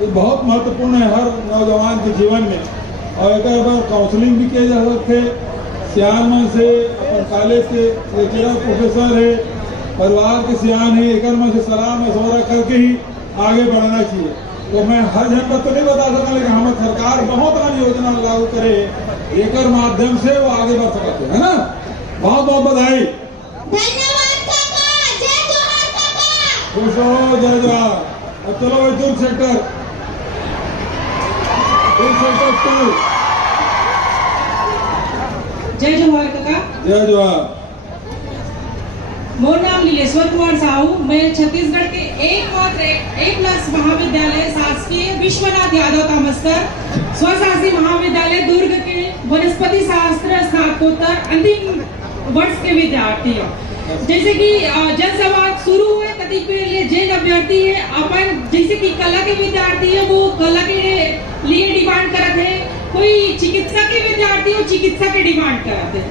बहुत महत्वपूर्ण है हर नौजवान के जीवन में। और एक बार काउंसलिंग भी किया जा सकते है सियान मन से अपन कॉलेज के लेक्चरर प्रोफेसर है परिवार के सियान है एक मन से सलाह मशवरा करके ही आगे बढ़ना चाहिए। तो मैं हर जनपद तो नहीं बता सकता लेकिन हमारी सरकार बहुत सारी योजना लागू करे एक माध्यम से वो आगे बढ़ सकते है ना। बहुत बहुत बधाई। धन्यवाद काका। जय जोहार काका। खुश हो जय जोहार। अब चलो भाई दुर्ग सेक्टर 2। जय जोहार काका। जय जोहार। मोर नाम नीलेश्वर कुमार साहू। मैं छत्तीसगढ़ के एकमात्र A+ महाविद्यालय शासकीय विश्वनाथ यादव कामस्कर स्वशासी महाविद्यालय दुर्ग के वनस्पति शास्त्र स्नातकोत्तर अंतिम वर्ष के विद्यार्थी हूँ। जैसे कि जनसभा शुरू हुए तभी पहले जैन अभ्यर्थी है अपन जैसे कि कला के विद्यार्थी है वो कला के लिए डिमांड करते हैं। कोई चिकित्सा के विद्यार्थी हो चिकित्सा के डिमांड करते हैं।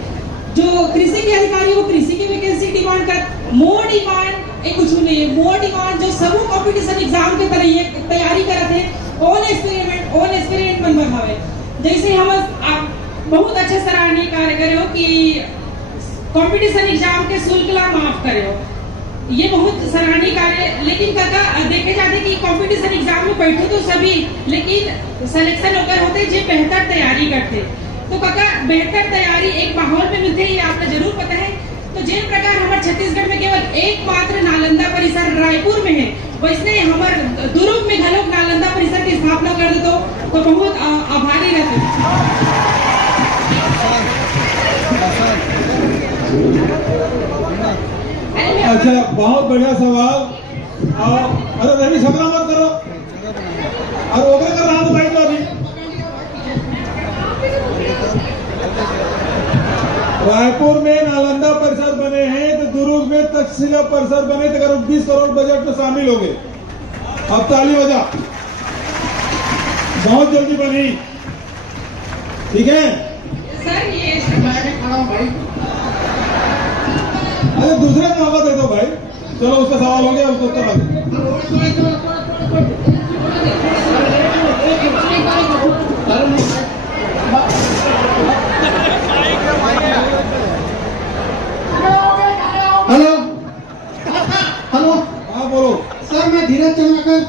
जो कृषि के अधिकारी वो कृषि की वैकेंसी डिमांड कर। मोर डिमांड एक कुछ नहीं है। मोर डिमांड जो समूह कंपटीशन एग्जाम के तरह तैयारी करते हैं ओन एक्सपेरिमेंट बनवा हवे। जैसे हम बहुत अच्छा सराहनीय कार्य करे हो कि कंपटीशन एग्जाम के शुल्क ला माफ करे हो, ये बहुत सराहनीय कार्य। लेकिन काका देखे जाते कि कंपटीशन एग्जाम में बैठे तो सभी, लेकिन सिलेक्शन होकर होते जो बेहतर तैयारी करते। तो काका बेहतर तैयारी एक माहौल में मिलते ही आपको जरूर पता है। तो जिस प्रकार हमारे छत्तीसगढ़ में केवल एकमात्र नालंदा परिसर रायपुर में है, वैसे हमारे दुर्ग में घलोक नालंदा परिसर की स्थापना कर दे तो बहुत आभारी रहते। अच्छा, बहुत बढ़िया सवाल। और अरे रवि झगड़ा मत करो, और ओके कर रहा हूँ भाई। तो अभी रायपुर में नालंदा परिसर बने हैं, तो दुर्ग में तक्षशिला परिसर बने, तो करीब 20 करोड़ बजट में शामिल हो गए। अब ताली बजा, बहुत जल्दी बनी। ठीक है सर ये अरे दूसरे को मौका दे दो भाई। चलो, उसका सवाल हो गया, उसको उत्तर आ गया। हेलो हेलो हाँ बोलो। सर, मैं धीरज चंद्रकर।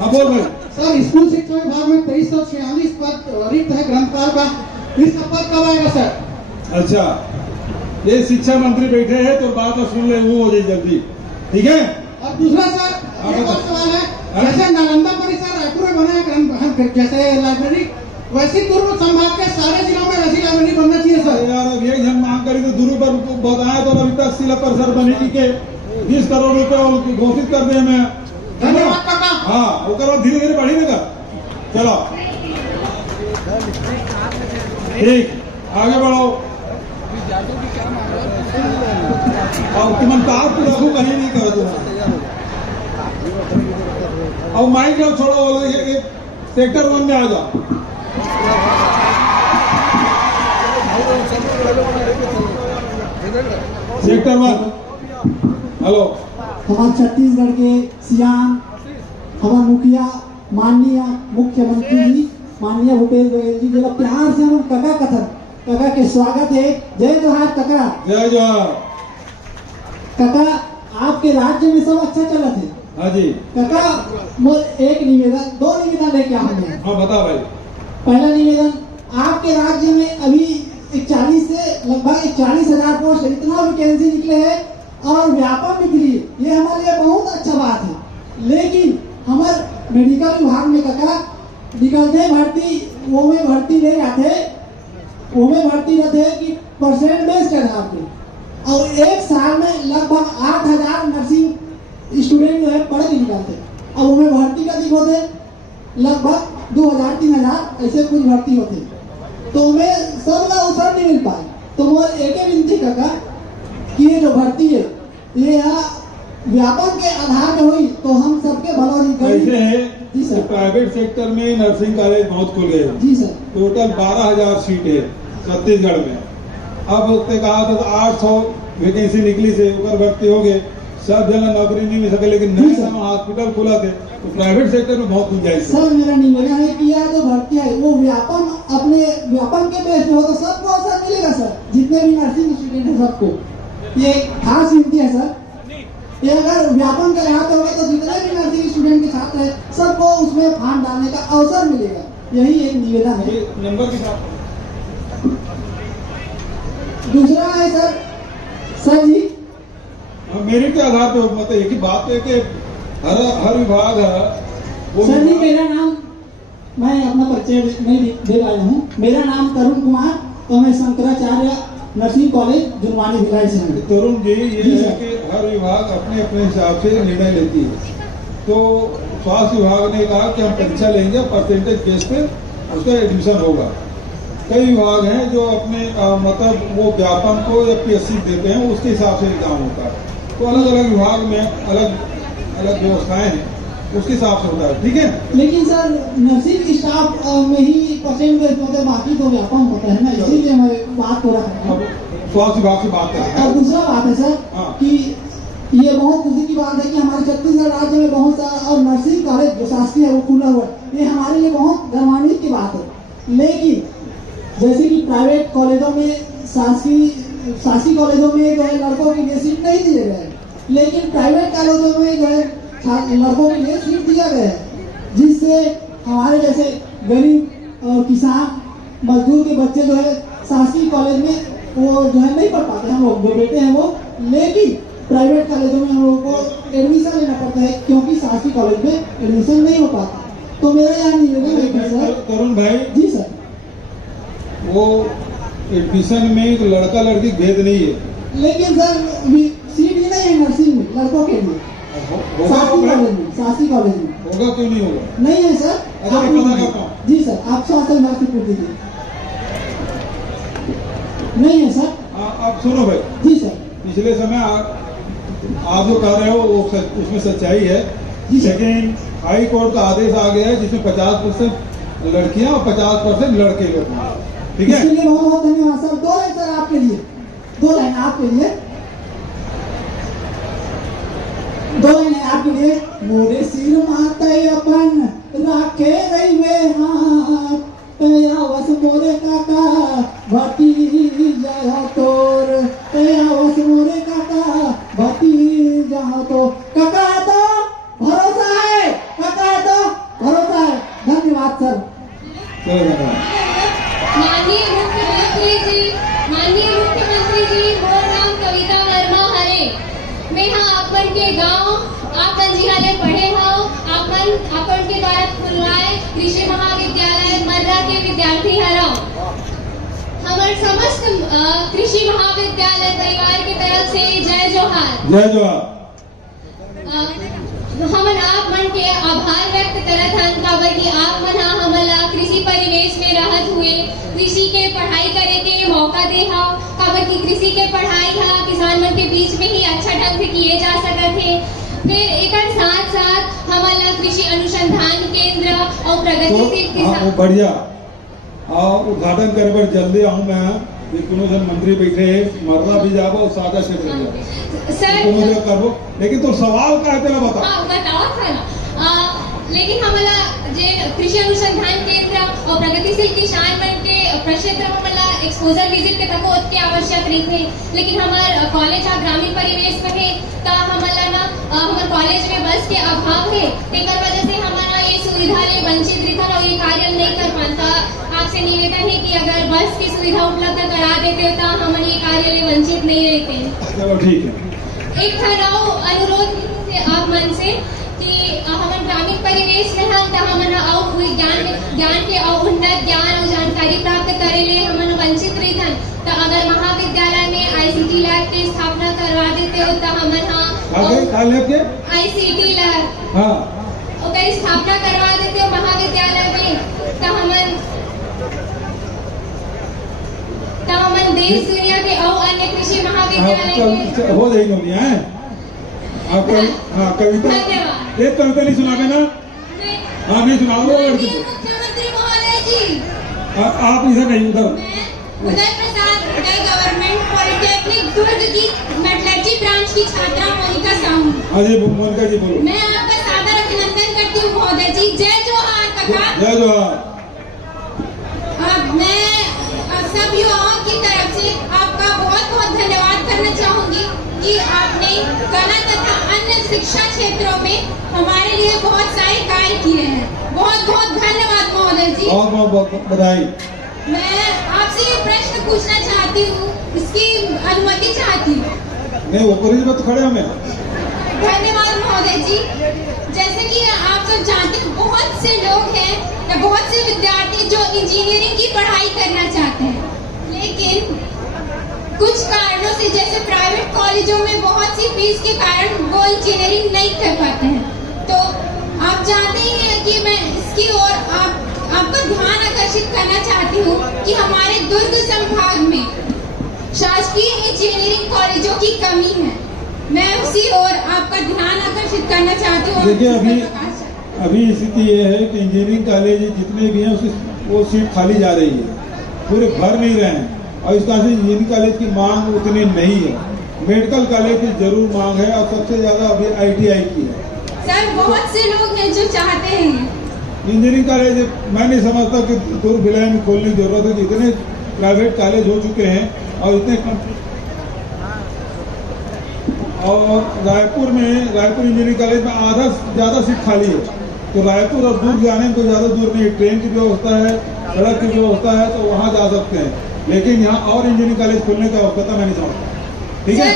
हाँ बोल भाई। सर, स्कूल शिक्षा विभाग में 2346 पद रिक्त है ग्रंथकार का, इस पद कब आएगा सर? अच्छा, ये शिक्षा मंत्री बैठे हैं तो बात सुन ले, वो हो जाए जल्दी। ठीक है। और दूसरा सर, एक और सवाल है। जैसे नालंदा परिसर रायपुर में बना है ग्रंथ जैसे लाइब्रेरी, वैसे दुर्ग संभाग के सारे जिलों में वैसी लाइब्रेरी बनना चाहिए सर। यार अब यही हम मांग करी तो दुर्ग पर बताए तो अभी तक शिला परिसर बनेगी के 20 करोड़ रुपए घोषित कर दे हमें। धन्यवाद काका। हाँ, वो करो, धीरे धीरे बढ़ी देगा। चलो ठीक, आगे बढ़ो। और तुम तार को रखो, कहीं नहीं करो तुम। और माइक लो, छोड़ो, ये सेक्टर 1 में आ जाओ। सेक्टर 1। हेलो। हमारे छत्तीसगढ़ के सीएम, हमारे मुखिया माननीय मुख्यमंत्री जी माननीय भूपेश बघेल जी, जरा प्यार से हम काका कथन काका के स्वागत है। जय जोहार काका। जय जोहार। काका, आपके राज्य में सब अच्छा चला थे। हाँ जी काका, मोर एक निवेदन, 2 निवेदन लेके आए हैं। हाँ बता भाई। पहला निवेदन, आपके राज्य में अभी 41 से लगभग 41,000 पोस्ट इतना वैकेंसी निकले हैं और व्यापक निकली, ये हमारे लिए बहुत अच्छा बात है। लेकिन हमारे मेडिकल विभाग में काका निकलते भर्ती वो में भर्ती ले जाते, वो में भर्ती रहते कि परसेंट बेस्ड आधार पे, और एक साल में लगभग 8,000 नर्सिंग स्टूडेंट जो है पढ़ के निकलते, और वो में भर्ती का दिख होते लगभग 2,000-3,000 ऐसे कुछ भर्ती होते, तो हमें सब का अवसर नहीं मिल पाए। तो मोर एक विनती काका कि ये जो भर्ती है ये यहाँ व्यापक के आधार पे हुई तो हम सबके भला नहीं कैसे है जी सर। प्राइवेट सेक्टर में नर्सिंग कॉलेज बहुत खुल गए जी सर। टोटल 12,000 सीट है छत्तीसगढ़ में। अब उसने कहा था 800 वैकेंसी निकली से ऊपर भर्ती हो गए, सब जगह नौकरी नहीं मिल सके, लेकिन नए हॉस्पिटल खुला थे तो प्राइवेट सेक्टर में बहुत गुंजाइश है। सर मेरा निवेदन है कि यह जो भर्ती है वो व्यापक अपने व्यापक के बेस पे हो तो सबको अवसर मिलेगा सर, जितने भी नर्सिंग स्टूडेंट है सबको। ये खास विनती है सर, ये अगर व्यापक के आधार होगा तो जितने भी नर्सिंग स्टूडेंट के छात्र है सबको उसमें फॉर्म डालने का अवसर मिलेगा, यही एक निवेदन है। नंबर के साथ दूसरा है सर जी मेरिट के आधार पर मतलब एक ही बात है कि हर विभाग है वो सर जी, मेरा नाम, मैं अपना परिचय नहीं दे पाया हूँ। मेरा नाम तरुण कुमार, तो मैं शंकराचार्य नर्सिंग कॉलेज जुनवानी भिलाई से हूँ। तरुण जी, ये है कि हर विभाग अपने अपने हिसाब से निर्णय लेती है। तो स्वास्थ्य विभाग ने कहा कि हम परीक्षा लेंगे, परसेंटेज बेस पे उसका एडमिशन होगा। कई विभाग हैं जो अपने मतलब वो व्यापन को या PSC देते हैं, उसके हिसाब से एग्जाम होता है। तो अलग अलग विभाग में अलग अलग व्यवस्थाएं हैं, उसके हिसाब से होता है। ठीक है, लेकिन सर नर्सिंग स्टाफ में ही परसेंट बेस होते हैं, बाकी तो व्यापक होता है ना, इसीलिए मैं बात हो रहा है। अब स्वास्थ्य विभाग से बात करें। और दूसरा बात है सर हाँ। कि ये बहुत खुशी की बात है कि हमारे छत्तीसगढ़ राज्य में बहुत सारा और नर्सिंग कॉलेज जो शासकीय है वो खुला हुआ है। ये हमारे लिए बहुत गर्वान्वित की बात है। लेकिन जैसे कि प्राइवेट कॉलेजों में शासकीय कॉलेजों में जो है लड़कों के लिए सीट नहीं दिए गए, लेकिन प्राइवेट कॉलेजों में जो है लड़कों के लिए सीट दिया गया है, जिससे हमारे जैसे गरीब और किसान मजदूर के बच्चे जो है शासकीय कॉलेज में वो जो है नहीं पढ़ पाते। हम लोग जो बेटे हैं वो, लेकिन प्राइवेट कॉलेजों में हम लोगों को एडमिशन लेना पड़ता है क्योंकि शासकीय कॉलेज में एडमिशन नहीं हो पाता। तो मेरा यहाँ निवेदन है कि सर तरुण भाई जी सर, वो एडमिशन में लड़का लड़की भेद नहीं है, लेकिन सर सीट ही नहीं है नर्सिंग में लड़कों के लिए शासकीय कॉलेज में होगा क्यों नहीं होगा? नहीं है सर। अच्छा, आप मैं पता करता हूँ। जी सर, आप स्वास्थ्य विभाग से पूछ दीजिए। नहीं है सर। आप सुनो भाई जी सर। पिछले समय आप जो कह रहे हो वो उसमें सच्चाई है, लेकिन हाई कोर्ट का आदेश आ गया है जिसमें 50% लड़कियां और 50% लड़के लोग हैं। ठीक है, इसके लिए बहुत बहुत धन्यवाद सर। 2 लाइन सर आपके लिए, 2 लाइन आपके लिए, 2 लाइन आपके लिए। मोरे सिर माते अपन राखे रहिवे हाथ, आवस मोरे काका भतीजा तोर, आवस मोरे काका भतीजा तो काका तो भरोसा है, काका तो भरोसा है। धन्यवाद सर। चलो धन्यवाद। माननीय मुख्यमंत्री जी मोर नाम कविता वर्मा हरे। मैं हाँ अपन के गांव आपन जिहाले पढ़े हो, अपन के द्वारा खुलवाए कृषि महाविद्यालय मर्रा के विद्यार्थी हरो। हमारे समस्त कृषि महाविद्यालय परिवार की तरफ से जय जोहार। जय जोहार। हमन आप मन के आभार व्यक्त करत हन काबर कि आप मन हमला कृषि परिवेश में रहत हुए कृषि के पढ़ाई करे के मौका दे हा, काबर कि कृषि के पढ़ाई हा किसान मन के बीच में ही अच्छा ढंग से किए जा सकत है। फिर एक साथ साथ हमारा कृषि अनुसंधान केंद्र और प्रगतिशील किसान बढ़िया और उद्घाटन करे पर जल्दी आऊँ मैं। जन मंत्री बैठे मर्रा भी जाबो और सादा से सर करो, लेकिन तो सवाल का है तेरा बता। हाँ बताओ था ना। लेकिन हमारा जे कृषि अनुसंधान केंद्र और प्रगतिशील किसान मन के प्रक्षेत्र हमारा एक्सपोजर विजिट के तको अति आवश्यक रही थे, लेकिन हमार कॉलेज ग्रामीण परिवेश में है तो हमारा ना हमारे कॉलेज में बस के अभाव है, एक वजह से हमारा ये सुविधा ले वंचित रहता और ये कार्य नहीं कर पाता। आपसे निवेदन है कि अगर बस की सुविधा उपलब्ध करा देते तो हम ये कार्य ले वंचित नहीं रहते। चलो ठीक है। एक अनुरोध आप मन से कि हमारे ग्रामीण परिवेश में हम ज्ञान के और उन्नत ज्ञान और जानकारी प्राप्त करे ले हम वंचित रहते, तो अगर महाविद्यालय में ICT लैब की स्थापना करवा देते हो तो हम ICT लैब और स्थापना करवा देते हो महाविद्यालय में तो हम देश दुनिया के और अन्य कृषि महाविद्यालय हो जाएगी है। आप कविता एक कविता नहीं सुनावे ना? हाँ नहीं सुनाओगे। मुख्यमंत्री महोदय जी आप इधर नहीं उधर। उदय प्रसाद गवर्नमेंट पॉलिटेक्निक दुर्ग की मेटलर्जी ब्रांच की छात्रा मोनिका साहू। हाँ जी मोनिका जी बोलो। मैं आपका सादर अभिनंदन करती हूँ महोदय जी। जय जोहार काका। जय जोहार। मैं सब युवाओं की तरफ से आपका बहुत बहुत धन्यवाद करना चाहूंगी कि आपने कला तथा अन्य शिक्षा क्षेत्रों में हमारे लिए बहुत सारे कार्य किए हैं। बहुत बहुत धन्यवाद महोदय जी। बहुत बहुत बधाई। मैं आपसे ये प्रश्न पूछना चाहती हूँ, इसकी अनुमति चाहती हूँ। नहीं ऊपर ही मत खड़े हमें। धन्यवाद महोदय जी। जैसे कि आप सब जानते हैं बहुत से लोग हैं या बहुत से विद्यार्थी जो इंजीनियरिंग की पढ़ाई करना चाहते हैं, लेकिन कुछ कारणों से जैसे प्राइवेट कॉलेजों में बहुत सी फीस के कारण वो इंजीनियरिंग नहीं कर पाते हैं। तो आप जानते ही हैं कि मैं इसकी ओर आपका ध्यान आकर्षित करना चाहती हूँ कि हमारे दुर्ग संभाग में शासकीय इंजीनियरिंग कॉलेजों की कमी है। मैं उसी ओर आपका ध्यान आकर्षित करना चाहती हूँ। देखिए अभी स्थिति ये है कि इंजीनियरिंग कॉलेज जितने भी हैं वो सीट खाली जा रही है, पूरे भर नहीं रहे हैं और इस तरह से इंजीनियरिंग कॉलेज की मांग उतनी नहीं है। मेडिकल कॉलेज की जरूर मांग है और सबसे ज्यादा अभी ITI की है। सर बहुत से लोग हैं जो चाहते हैं। इंजीनियरिंग कॉलेज मैं नहीं समझता कि दुर्ग भिलाई में खोलने की जरूरत है कि इतने प्राइवेट कॉलेज हो चुके हैं और इतने और रायपुर इंजीनियरिंग कॉलेज में आधा ज्यादा सीट खाली है, तो रायपुर और दुर्ग जाने में कोई ज्यादा दूर नहीं है, ट्रेन की व्यवस्था है, सड़क की व्यवस्था है, तो वहाँ जा सकते हैं। लेकिन यहाँ और इंजीनियरिंग कॉलेज खोलने का आवश्यकता मैं नहीं समझता। ठीक है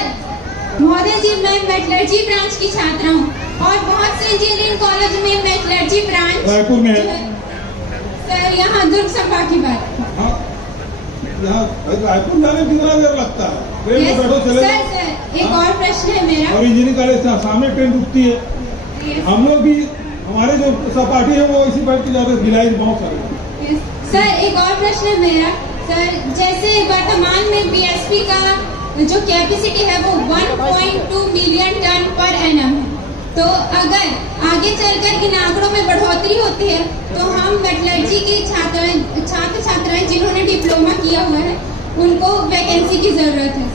महोदय जी, मैं मेटलर्जी ब्रांच की छात्रा हूँ और बहुत से इंजीनियरिंग कॉलेज में मेटलर्जी ब्रांच रायपुर में है। सर यहाँ दुर्ग संभाग की बात। हाँ, यहाँ रायपुर जाने में कितना देर लगता है, ट्रेन में बैठो चले जाओ। सर एक और प्रश्न है मेरा। और इंजीनियरिंग कॉलेज से सामने ट्रेन रुकती है, हम लोग भी हमारे जो सहपाठी है वो इसी बैठ के जाते हैं, भिलाई बहुत सारे। सर एक और प्रश्न है मेरा। सर जैसे वर्तमान में BSP का जो कैपेसिटी है वो 1.2 मिलियन टन पर एनम है, तो अगर आगे चलकर इन आंकड़ों में बढ़ोतरी होती है तो हम मेटलर्जी की छात्र छात्राएं जिन्होंने डिप्लोमा किया हुआ है उनको वैकेंसी की जरूरत है,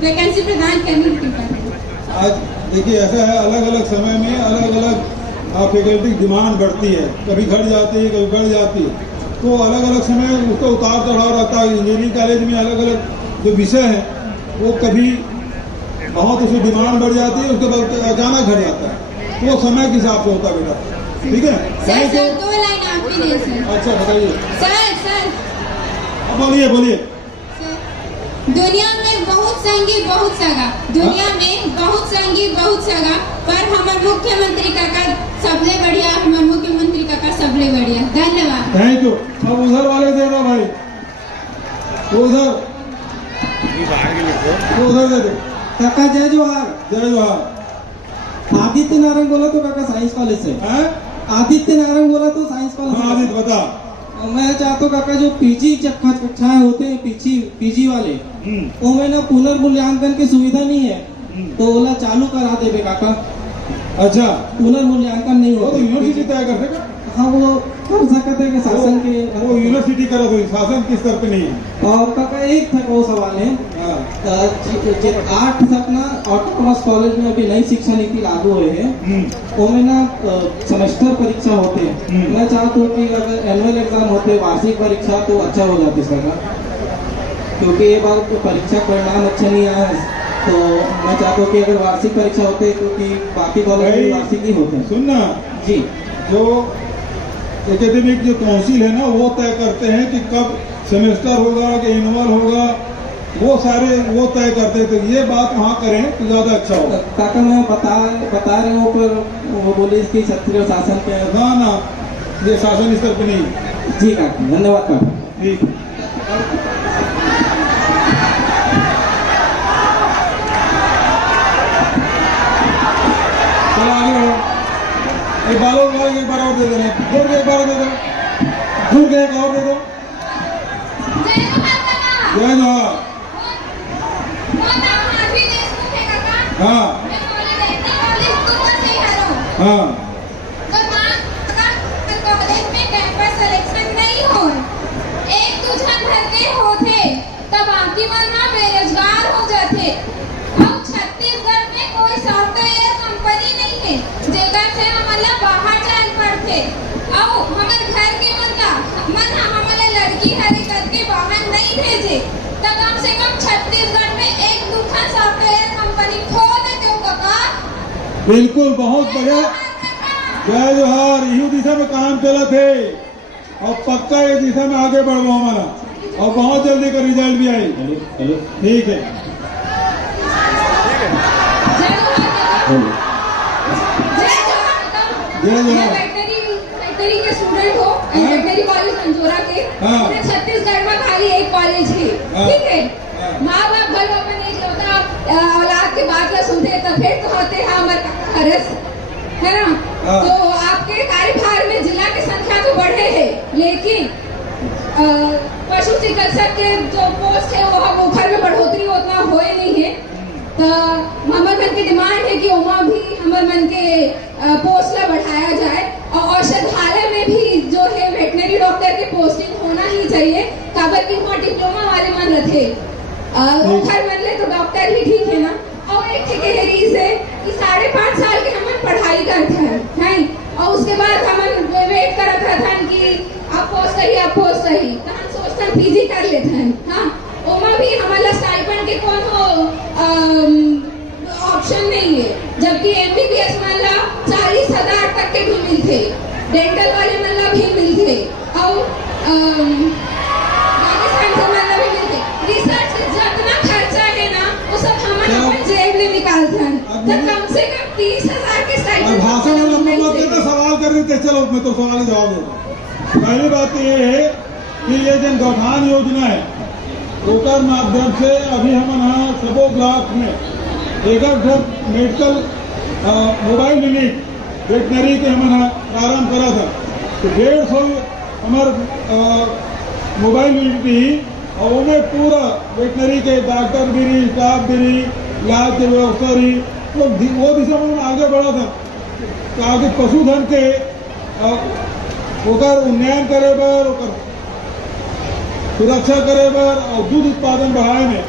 वैकेंसी प्रदान करने की कृपया। आज देखिए ऐसा है, अलग अलग समय में अलग अलग फैकल्टी डिमांड बढ़ती है, कभी घट जाती है कभी बढ़ जाती है, तो अलग अलग समय उसका उतार चढ़ाव रहता है। इंजीनियरिंग कॉलेज में अलग अलग जो विषय है वो कभी बहुत उसकी डिमांड बढ़ जाती है, उसके बाद अचानक घट जाता है, तो वो समय के हिसाब से होता है बेटा। ठीक है सर 2 लाइन आखिरी है सर। अच्छा बताइए सर बोलिए। दुनिया में बहुत संगी बहुत सगा, दुनिया में बहुत संगी बहुत सगा, पर हमारे मुख्यमंत्री काका सबले बढ़िया, हमारे मुख्यमंत्री काका सबले बढ़िया। धन्यवाद। Thank you. अब उधर वाले देना भाई, उधर दे दो। काका जय जोहार। जय जोहार। आदित्य नारायण बोला तो काका साइंस कॉलेज से। आदित्य नारायण बोला तो साइंस कॉलेज से। आदित्य बता। मैं चाहता हूँ काका जो PG कक्षाएं होते हैं, PG वाले उनमें ना पुनर्मूल्यांकन की सुविधा नहीं है, तो ओला चालू करा देवे काका। अच्छा, पुनर्मूल्यांकन नहीं वो होता तो यूनिवर्सिटी तय कर देगा। हाँ वो कर सकते हैं कि शासन के वो यूनिवर्सिटी करा दो, शासन किस स्तर पे नहीं है। और काका एक था वो सवाल है, 8 सपना ऑटोनॉमस कॉलेज में अभी नई शिक्षा नीति लागू हुए हैं, उनमें ना सेमेस्टर परीक्षा होते हैं। मैं चाहता हूँ कि अगर एनुअल एग्जाम होते वार्षिक परीक्षा तो अच्छा हो जाती सर, क्योंकि ये बार परीक्षा परिणाम अच्छा नहीं आया, तो मैं चाहता हूँ कि अगर वार्षिक परीक्षा होते, क्योंकि बाकी कॉलेज में वार्षिक ही होते हैं। सुनना जी, जो एकेडमिक जो काउंसिल है ना वो तय करते हैं कि कब सेमेस्टर होगा कि एनुअल होगा, वो सारे वो तय करते हैं, तो ये बात वहाँ करें तो ज्यादा अच्छा होगा। काका मैं बता रहे हूँ, पर वो बोले कि क्षत्रिय शासन के ना ये शासन स्तर पे नहीं। जी काका, धन्यवाद काका। ठीक। चलो आगे बढ़ो। एक बार और दे देना, घूर के एक बार दे दो, घूर के एक और दे दो। जय जोहार काका। जय जोहार। हाँ मैं कॉलेज तुम से ही हरो। हाँ कॉलेज में कैंपस सिलेक्शन नहीं हो, एक दूसरा भर के होते तब बाकी वरना बेरोजगार हो जाते। अब छत्तीसगढ़ में कोई सॉफ्टवेयर कंपनी नहीं है जेकर से हमला बाहर जाए पड़ते, और हमारे घर के मन हमारे लड़की हरी करके बाहर नहीं भेजे, तो कम से कम छत्तीसगढ़ में एक दूसरा सॉफ्टवेयर कंपनी खोल देते हो काका। बिल्कुल, बहुत बढ़िया। जय जोहार। यही दिशा में काम चला थे और पक्का ये दिशा में आगे बढ़ो हमारा, और बहुत जल्दी का रिजल्ट भी आई। ठीक है। वेटनरी के स्टूडेंट हो, वेटनरी कॉलेज मंजोरा के, छत्तीसगढ़ में खाली एक कॉलेज है। ठीक है, माँ बाप घर में नहीं होता, औलाद के बात ला सुनते तो फिर तो होते हैं हमारे खरस, है ना। तो आपके कार्यभार में जिला की संख्या तो बढ़े है, लेकिन पशु चिकित्सक के जो पोस्ट है वो घर में बढ़ोतरी उतना होए नहीं है, तो हमारे मन की डिमांड है कि वहाँ भी हमारे मन के पोस्ट ला बढ़ाया जाए, और औषधालय में भी जो है वेटनरी डॉक्टर के पोस्टिंग होना ही चाहिए, काबर की वहाँ डिप्लोमा वाले मन रहे घर मन ले तो डॉक्टर ही ठीक है ना और एक ठेकेदारी से कि 5.5 साल के हम पढ़ाई करते हैं और उसके बाद हम वेट करत रहते कि अब पोस्ट सही तो हम सोचते पीजी कर लेते हैं हाँ ओमा भी हमारा स्टाइपेंड के कौन ऑप्शन नहीं है जबकि एमबीबीएस वाला 40,000 तक के भी मिलते डेंटल वाले वाला भी मिलते और रिसर्च जितना खर्चा है ना वो सब हमारे अपन जेब में निकालते हैं तो कम से कम 30,000 के स्टाइपेंड भाषण में लंबा मत देना सवाल कर रहे थे चलो मैं तो सवाल ही जवाब दूंगा पहली बात तो ये है कि ये जन गौठान योजना है उसके माध्यम से अभी हम यहाँ सबो ब्लॉक में एक मेडिकल मोबाइल यूनिट वेटनरी के हम प्रारंभ करा था तो 150 हमारे मोबाइल यूनिट भी और उन्हें पूरा वेटनरी के डॉक्टर भी रही स्टाफ भी रही इलाज की व्यवस्था रही तो वो दिशा में आगे बढ़ा था तो आगे पशुधन के उन्नयन करे बर सुरक्षा करे बर और दूध उत्पादन बढ़ाए में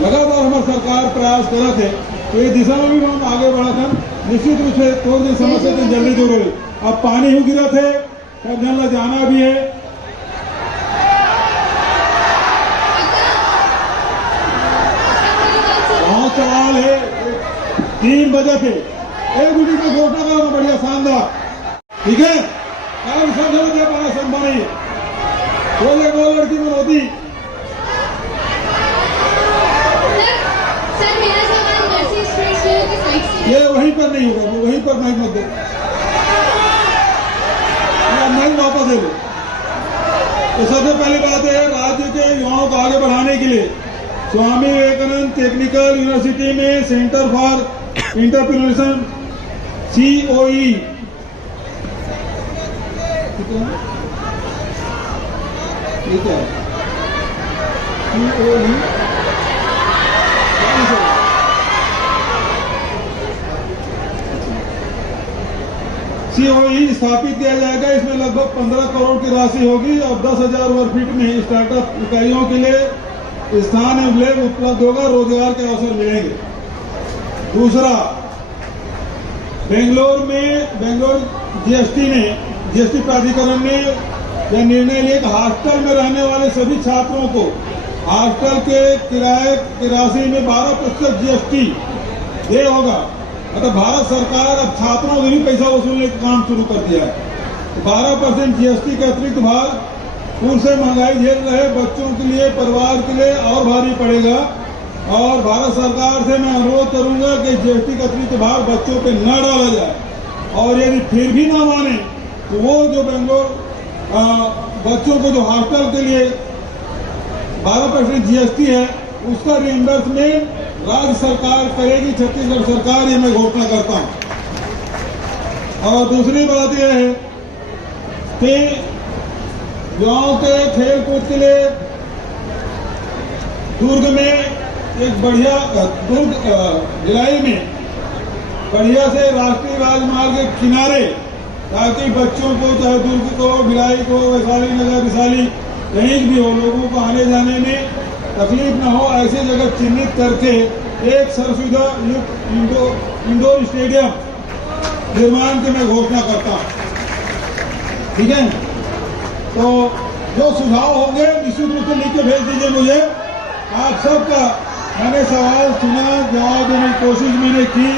लगातार हमारी सरकार प्रयास करा थे तो ये दिशा में भी हम आगे बढ़ा था निश्चित रूप से थोड़ी देर समस्या तो जल्दी दूर हुई अब पानी हो गिरा थे सब जन जाना भी है सवाल है 3 बजे थे एक मीटिंग में घोषणा करना बढ़िया शानदार ठीक है और सब जगह दे पाना संभव नहीं है वो लड़की में होती सर मेरा सवाल नर्सिंग स्टूडेंट्स के लिए साइड से ये वहीं पर नहीं होगा वो वहीं पर माइक मत दे माइक वापस ले लो तो सबसे पहली बात है राज्य के युवाओं को आगे बढ़ाने के लिए स्वामी विवेकानंद टेक्निकल यूनिवर्सिटी में सेंटर फॉर इंटरप्रेन्योरशिप COE ठीक है COE COE स्थापित किया जाएगा इसमें लगभग 15 करोड़ की राशि होगी और 10,000 वर्ग फीट में स्टार्टअप इकाइयों के लिए स्थान एवं उपलब्ध होगा रोजगार के अवसर मिलेंगे। दूसरा बेंगलोर जीएसटी प्राधिकरण ने यह निर्णय लिया कि हॉस्टल में रहने वाले सभी छात्रों को हॉस्टल के किराए की राशि में 12% जीएसटी दे होगा। मतलब भारत सरकार अब छात्रों से भी पैसा वसूलने का काम शुरू कर दिया है। 12% जीएसटी के अतिरिक्त भार पूर्व से महंगाई झेल रहे बच्चों के लिए परिवार के लिए और भारी पड़ेगा और भारत सरकार से मैं अनुरोध करूंगा कि जीएसटी का अतिरिक्त भार बच्चों पे न डाला जाए और यदि फिर भी ना माने तो वो जो बेंगलोर बच्चों को जो हॉस्टल के लिए 12% जीएसटी है उसका रिइंबर्समेंट राज्य सरकार करेगी, छत्तीसगढ़ सरकार, ये मैं घोषणा करता हूं। और दूसरी बात यह है कि युवाओं के खेल कूद के लिए दुर्ग में एक बढ़िया भिलाई में बढ़िया से राष्ट्रीय राजमार्ग के किनारे ताकि बच्चों को चाहे दुर्ग को भिलाई को वैशाली नगर विशाली कहीं भी हो लोगों को आने जाने में तकलीफ न हो ऐसी जगह चिन्हित करके एक सर्वसुविधा युक्त इंडोर स्टेडियम निर्माण की मैं घोषणा करता हूं। ठीक है, तो जो सुझाव होंगे निश्चित रूप से लिख के भेज दीजिए मुझे। आप सबका मैंने सवाल सुना, जवाब देने की कोशिश मैंने की।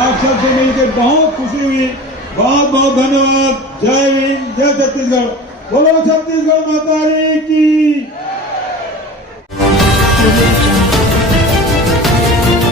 आप सबसे मिलकर बहुत खुशी हुई। बहुत बहुत धन्यवाद। जय हिंद, जय छत्तीसगढ़। बोलो छत्तीसगढ़ माता की।